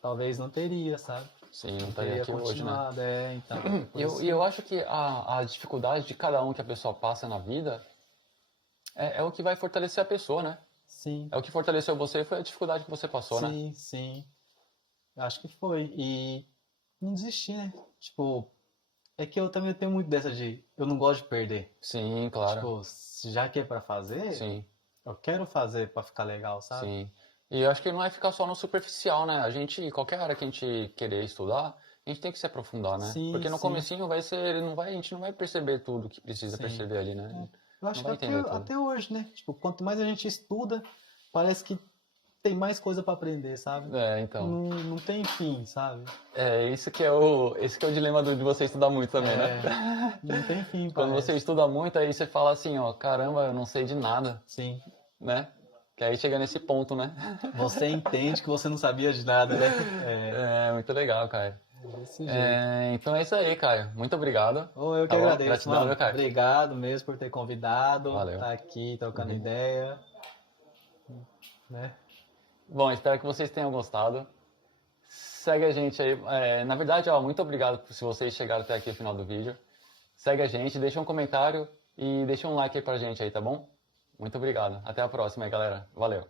talvez não teria, sabe? Sim, não Não estaria teria aqui hoje, né? continuado, então. E Por eu isso, acho que a dificuldade de cada um que a pessoa passa na vida é o que vai fortalecer a pessoa, né? sim, É o que fortaleceu você foi a dificuldade que você passou, né? sim, sim. Eu acho que foi. E não desisti, né? Tipo, é que eu também tenho muito dessa de eu não gosto de perder. Sim, claro. Tipo, se já que é pra fazer, Sim, eu quero fazer pra ficar legal, sabe? sim. E eu acho que não é ficar só no superficial, né? A gente, qualquer área que a gente querer estudar, a gente tem que se aprofundar, né? Sim, Porque no sim, comecinho vai ser, não vai, a gente não vai perceber tudo que precisa sim. perceber ali, né? É. Eu Não acho que vai até, entender tudo. até hoje, né? Tipo, quanto mais a gente estuda, parece que tem mais coisa pra aprender, sabe? É, então. Não tem fim, sabe? Esse que é o dilema de você estudar muito também, né? É, não tem fim, Quando você parece. estuda muito, aí você fala assim, ó, caramba, eu não sei de nada, Sim. né? Que aí chega nesse ponto, né? Você entende que você não sabia de nada, né? É muito legal, cara. É desse jeito. Então é isso aí, Caio. Muito obrigado. Oh, eu que Tá bom? agradeço, Gratidão, mano. meu Caio. Obrigado mesmo por ter convidado, Valeu. tá aqui trocando Uhum. ideia, né? Bom, espero que vocês tenham gostado. Segue a gente aí. Na verdade, ó, muito obrigado se vocês chegaram até aqui no final do vídeo. Segue a gente, deixa um comentário e deixa um like aí pra gente aí, tá bom? Muito obrigado. Até a próxima aí, galera. Valeu.